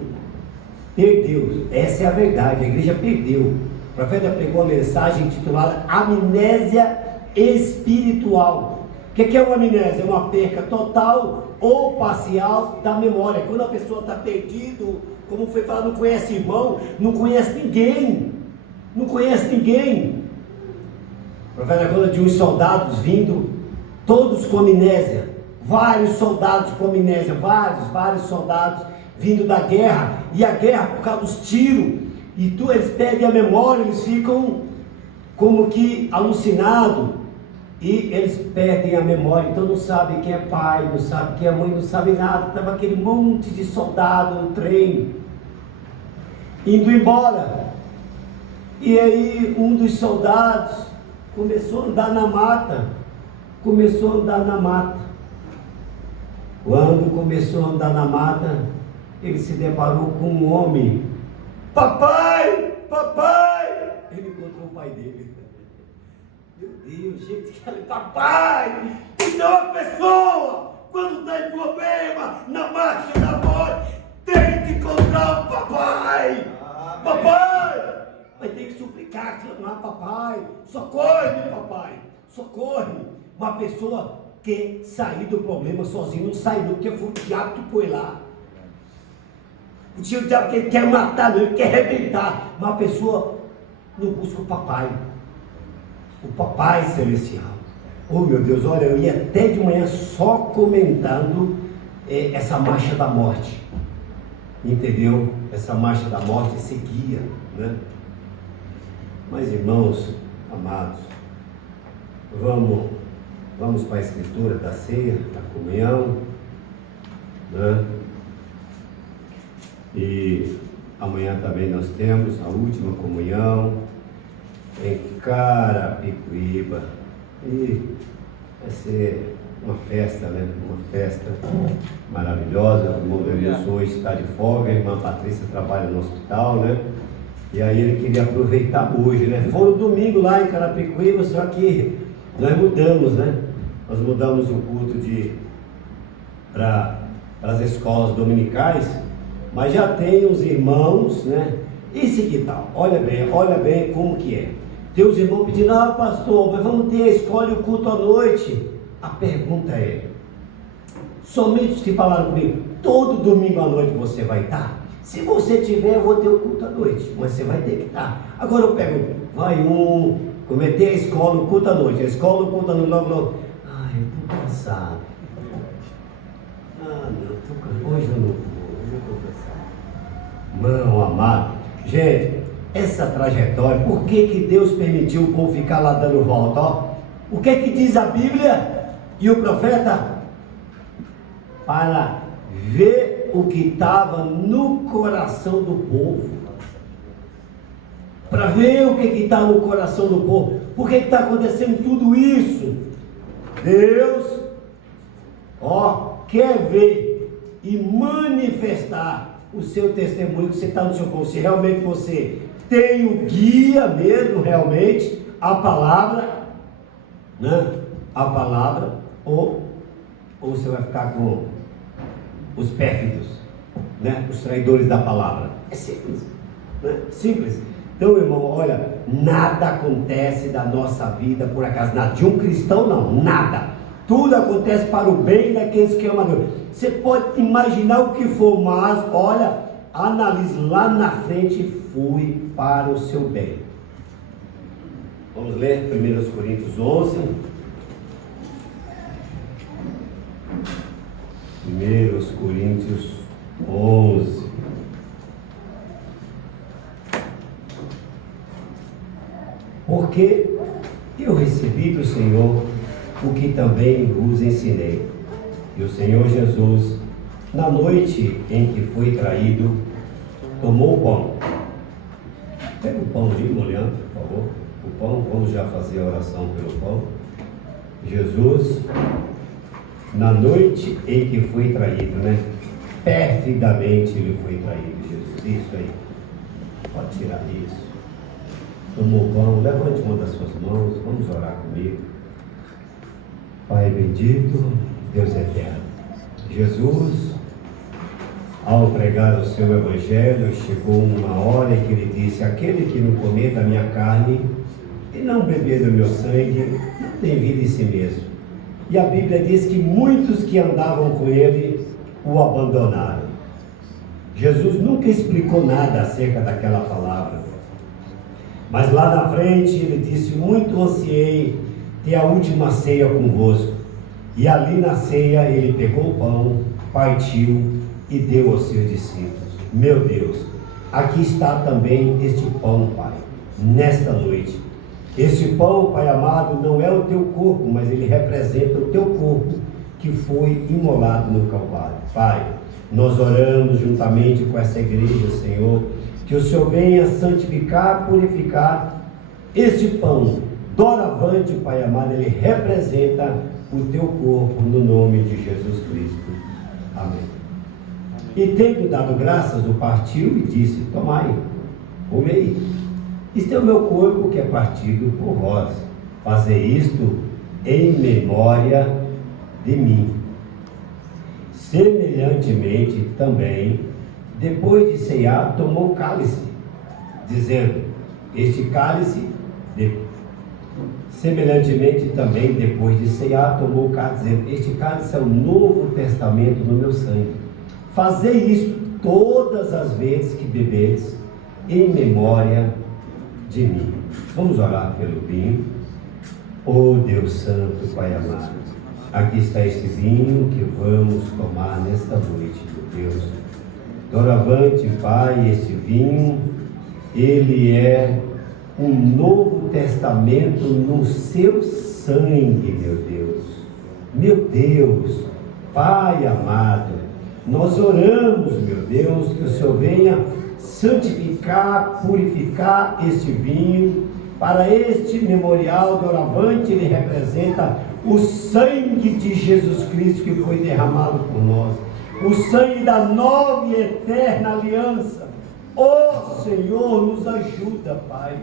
essa é a verdade, a igreja perdeu. O profeta pregou uma mensagem intitulada Amnésia Espiritual. O que é uma amnésia? É uma perca total ou parcial da memória. Quando a pessoa está perdida, como foi falado, não conhece irmão, não conhece ninguém. O profeta conta de uns soldados vindo, todos com amnésia. Vários soldados com amnésia, vários soldados vindo da guerra, e a guerra por causa dos tiros, e eles perdem a memória, eles ficam como que alucinados, e eles perdem a memória, então não sabem quem é pai, não sabem quem é mãe, não sabem nada. Estava aquele monte de soldado no trem, indo embora, e aí um dos soldados começou a andar na mata. Quando começou a andar na mata, ele se deparou com um homem. Papai! Ele encontrou o pai dele. Meu Deus, gente, papai! Isso é uma pessoa! quando está em problema, na marcha da morte, tem que encontrar o papai. Papai! Vai ter que suplicar, clamar, papai. Socorre, papai. Socorre. Uma pessoa quer sair do problema sozinho, não sai não, porque foi o diabo que põe lá. O diabo que ele quer matar, ele quer arrebentar. Mas a pessoa não busca o papai. O papai celestial. Oh meu Deus, olha, eu ia até de manhã só comentando essa marcha da morte. Entendeu? Essa marcha da morte, esse guia, né? Mas irmãos amados, vamos para a escritura da ceia, da comunhão, né? E amanhã também nós temos a última comunhão em Carapicuíba. E vai ser uma festa, né? Uma festa maravilhosa. O irmão Denilson hoje está de folga, a irmã Patrícia trabalha no hospital, né? E aí ele queria aproveitar hoje, né? Foram domingo lá em Carapicuíba, só que nós mudamos, né? Nós mudamos o culto para as escolas dominicais, mas já tem os irmãos, né? Isso que tal? Olha bem como que é. Tem os irmãos pedindo, pastor, mas vamos ter a escola e o culto à noite. A pergunta é, somente os que falaram comigo, todo domingo à noite você vai estar? Se você tiver, eu vou ter o culto à noite, mas você vai ter que estar. Agora eu pergunto, vai cometer a escola, o culto à noite, a escola, o culto à noite, logo. Ai, eu estou cansado. Não, hoje eu não estou cansado. Mão amado, gente, essa trajetória, por que Deus permitiu o povo ficar lá dando volta? Ó? O que diz a Bíblia e o profeta? Para ver o que estava no coração do povo. Para ver o que está no coração do povo. Por que está acontecendo tudo isso? Deus, quer ver e manifestar o seu testemunho que você está no seu povo. Se realmente você tem o guia mesmo, realmente, a palavra, né? A palavra, ou você vai ficar com os pérfidos, né? Os traidores da palavra. É simples, né? Simples. Então, irmão, olha, nada acontece da nossa vida por acaso, nada. De um cristão, não, nada. Tudo acontece para o bem daqueles que amam a Deus. Você pode imaginar o que for, mas, olha, analise lá na frente, fui para o seu bem. Vamos ler 1 Coríntios 11. 1 Coríntios 11. Porque eu recebi do Senhor o que também vos ensinei. E o Senhor Jesus, na noite em que foi traído, tomou o pão. Pega o pão ali, Leandro, por favor. O pão, vamos já fazer a oração pelo pão. Jesus, na noite em que foi traído, né? Perfidamente ele foi traído, Jesus. Isso aí. Pode tirar isso. Tomou o pão, levante uma das suas mãos, vamos orar comigo. Pai bendito, Deus eterno. Jesus, ao pregar o seu evangelho, chegou uma hora em que ele disse: aquele que não comer da minha carne e não beber do meu sangue, não tem vida em si mesmo. E a Bíblia diz que muitos que andavam com ele o abandonaram. Jesus nunca explicou nada acerca daquela palavra. Mas lá na frente ele disse: muito ansiei ter a última ceia convosco. E ali na ceia ele pegou o pão, partiu e deu aos seus discípulos. Meu Deus, aqui está também este pão, Pai, nesta noite. Este pão, Pai amado, não é o teu corpo, mas ele representa o teu corpo que foi imolado no Calvário. Pai, nós oramos juntamente com essa igreja, Senhor, que o Senhor venha santificar, purificar este pão. Doravante, Pai amado, ele representa o teu corpo no nome de Jesus Cristo. Amém. E tendo dado graças, o partiu e disse: tomai, comei. Isto é o meu corpo que é partido por vós. Fazei isto em memória de mim. Semelhantemente também, depois de ceiar, tomou o cálice, dizendo: este cálice, semelhantemente também, depois de ceiar, tomou o cálice, dizendo: este cálice é o novo testamento no meu sangue. Fazei isto todas as vezes que bebedes, em memória de mim. Vamos orar pelo vinho. Oh Deus Santo, Pai amado, aqui está este vinho que vamos tomar nesta noite, meu Deus. Doravante, Pai, este vinho, ele é um novo testamento no seu sangue, meu Deus. Meu Deus, Pai amado, nós oramos, meu Deus, que o Senhor venha santificar, purificar este vinho. Para este memorial doravante, ele representa o sangue de Jesus Cristo que foi derramado por nós, o sangue da nova e eterna aliança. Ó Senhor, nos ajuda, Pai,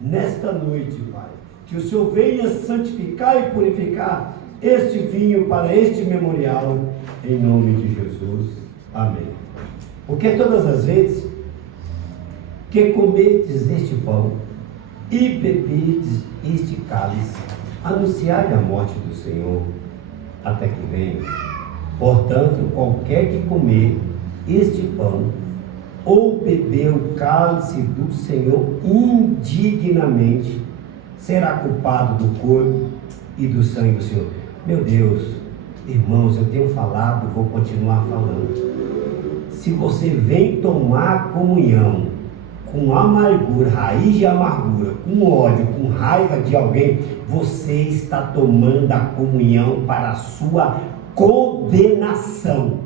nesta noite, Pai, que o Senhor venha santificar e purificar este vinho para este memorial, em nome de Jesus. Amém. Porque todas as vezes que comedes este pão e bebedes este cálice, anunciai a morte do Senhor até que venha. Portanto, qualquer que comer este pão ou beber o cálice do Senhor indignamente, será culpado do corpo e do sangue do Senhor. Meu Deus, irmãos, eu tenho falado, vou continuar falando. Se você vem tomar comunhão com amargura, raiz de amargura, com ódio, com raiva de alguém, você está tomando a comunhão para a sua condenação.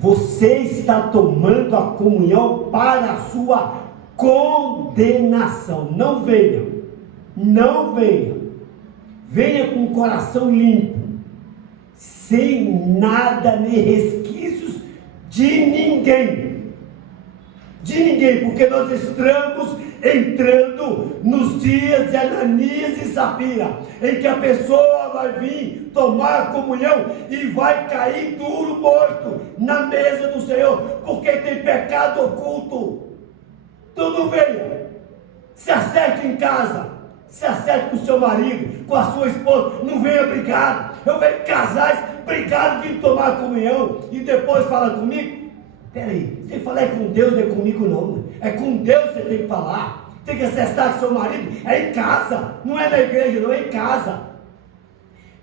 Você está tomando a comunhão para a sua condenação. Não venha, não venha. Venha com o coração limpo, sem nada nem resquícios de ninguém. De ninguém, porque nós estamos entrando nos dias de Ananias e Safira, em que a pessoa vai vir tomar comunhão e vai cair duro morto na mesa do Senhor, porque tem pecado oculto. Então não venha, se acerte em casa, se acerte com o seu marido, com a sua esposa, não venha brigar. Eu vejo casais brigados, vim tomar comunhão e depois fala comigo. Peraí, você fala é com Deus, não é comigo não. É com Deus que você tem que falar. Tem que acertar com seu marido. É em casa, não é na igreja, não é em casa.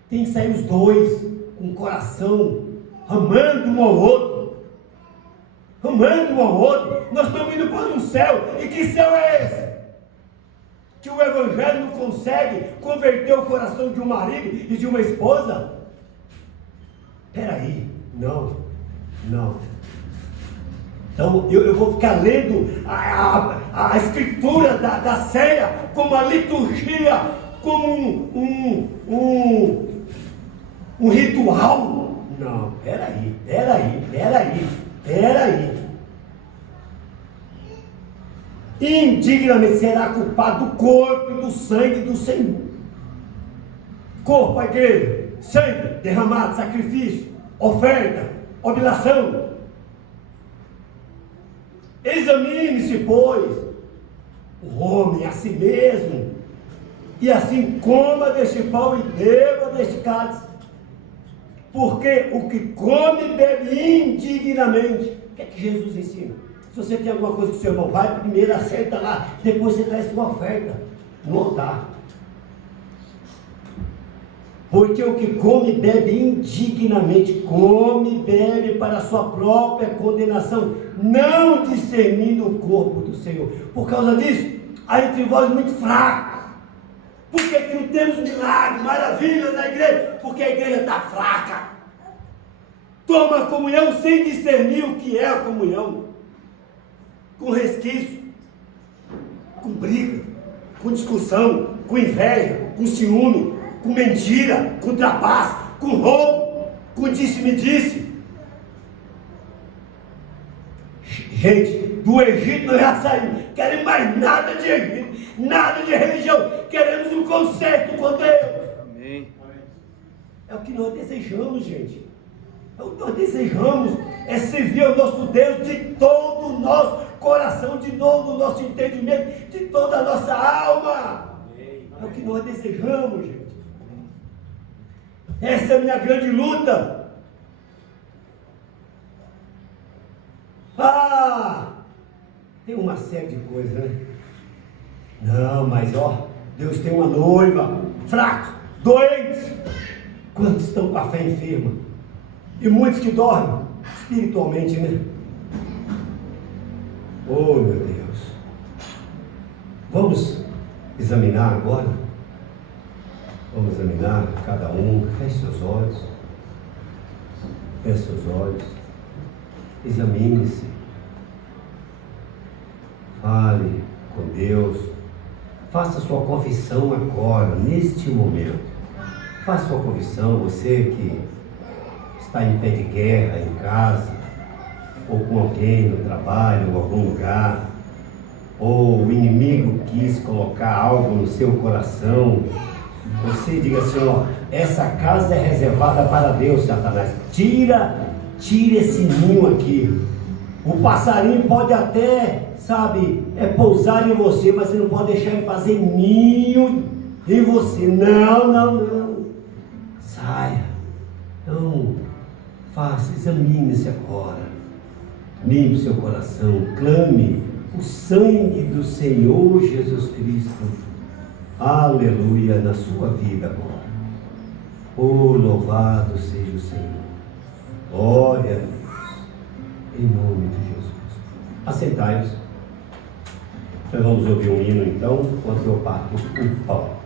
Tem que sair os dois com o coração amando um ao outro. Amando um ao outro. Nós estamos indo para um céu. E que céu é esse? Que o evangelho não consegue converter o coração de um marido e de uma esposa? Peraí, não. Então eu vou ficar lendo a escritura da ceia como a liturgia, como um ritual. Não, peraí. Indignamente será culpado do corpo e do sangue do Senhor. Corpo, a igreja, sangue derramado, sacrifício, oferta, oblação. Examine-se, pois, o homem a si mesmo, e assim coma deste pão e beba deste cálice. Porque o que come e bebe indignamente, o que é que Jesus ensina? Se você tem alguma coisa que o seu irmão vai, primeiro acerta lá, depois você traz sua oferta no altar. Porque o que come e bebe indignamente, come e bebe para a sua própria condenação, não discernindo o corpo do Senhor. Por causa disso, há entre vós muito fraco. Por que não temos milagres, maravilhas na igreja? Porque a igreja está fraca. Toma a comunhão sem discernir o que é a comunhão. Com resquício, com briga, com discussão, com inveja, com ciúme, com mentira, com trapaço, com roubo, com disse-me-disse. Gente, do Egito nós já saímos, queremos mais nada de Egito, nada de religião, queremos um concerto com Deus. Amém. É o que nós desejamos, gente. Nós desejamos é servir ao nosso Deus de todo o nosso coração, de todo o nosso entendimento, de toda a nossa alma. É o que nós desejamos, gente. Essa é a minha grande luta. Tem uma série de coisas, né? Não, mas Deus tem uma noiva, fraco, doente. Quantos estão com a fé enferma? E muitos que dormem espiritualmente, né? Oh, meu Deus. Vamos examinar agora? Vamos examinar cada um. Feche seus olhos. Feche seus olhos. Examine-se. Fale com Deus. Faça sua confissão agora, neste momento. Faça sua confissão, você que está em pé de guerra em casa, ou com alguém no trabalho, ou em algum lugar, ou o inimigo quis colocar algo no seu coração. Você diga assim, essa casa é reservada para Deus, Satanás. Tira esse ninho aqui. O passarinho pode até, pousar em você, mas você não pode deixar ele fazer ninho em você. Não. Saia. Então, examine-se agora. Limpe seu coração. Clame o sangue do Senhor Jesus Cristo. Aleluia, na sua vida agora. Oh, louvado seja o Senhor. Glória a Deus. Em nome de Jesus. Assentai-vos. Nós vamos ouvir um hino então, enquanto eu parto o pão.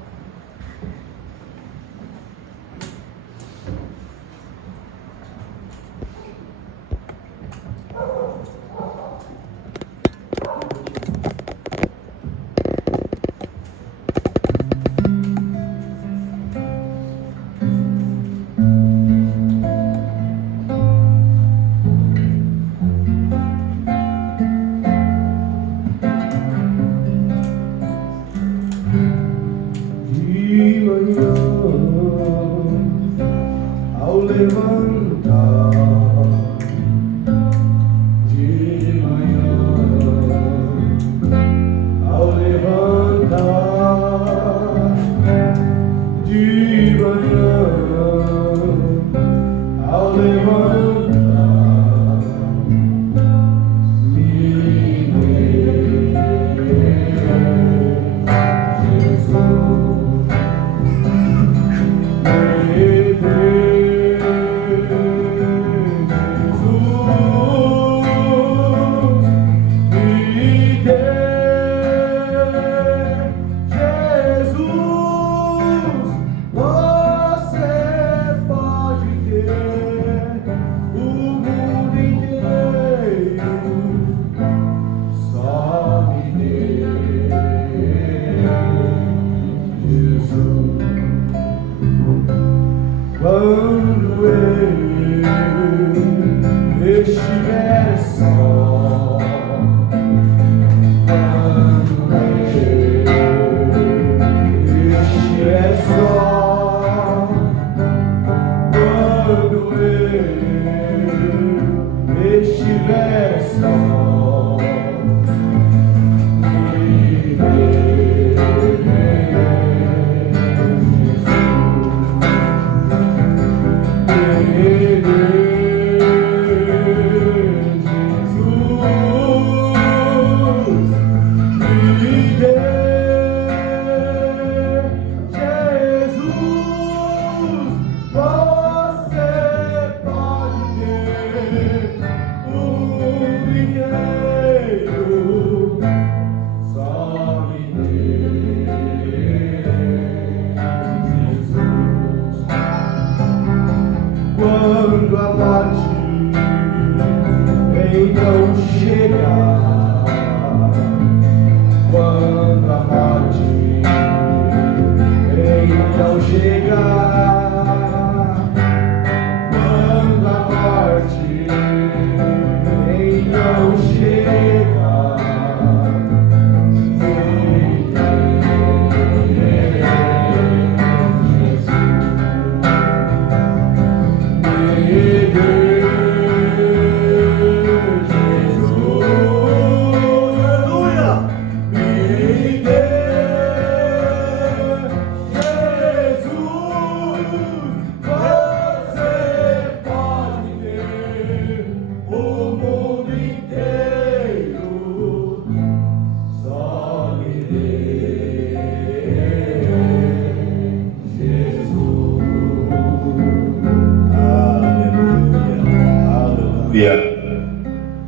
Aleluia.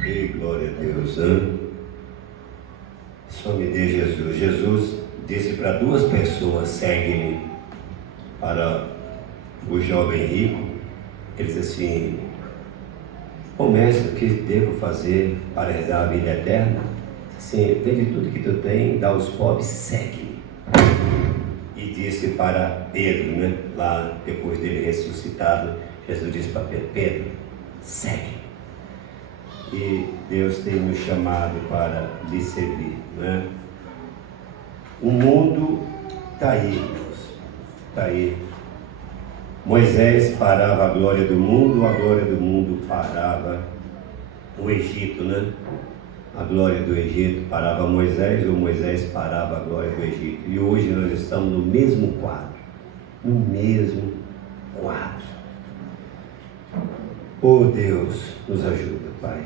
E glória a Deus. Só me dê Jesus. Jesus disse para duas pessoas: segue-me. Para o jovem rico, ele disse assim: ô mestre, o que devo fazer para herdar a vida eterna? Assim, vende tudo que tu tem, dá aos pobres, segue-me. E disse para Pedro, né, lá depois dele ressuscitado, Jesus disse para Pedro: Pedro, segue. E Deus tem nos chamado para lhe servir, né? O mundo está aí, irmãos, está aí. Moisés parava a glória do mundo parava o Egito, né? A glória do Egito parava Moisés, ou Moisés parava a glória do Egito. E hoje nós estamos no mesmo quadro, no mesmo quadro. Oh Deus, nos ajuda, Pai,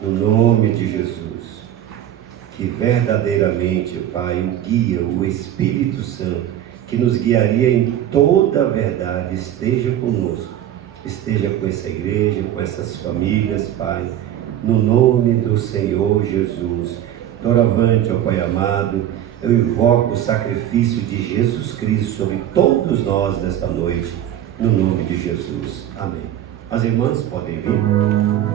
no nome de Jesus, que verdadeiramente, Pai, o guia, o Espírito Santo, que nos guiaria em toda a verdade, esteja conosco, esteja com essa igreja, com essas famílias, Pai, no nome do Senhor Jesus. Doravante, ó Pai amado, eu invoco o sacrifício de Jesus Cristo sobre todos nós nesta noite, no nome de Jesus. Amém. As irmãs podem vir.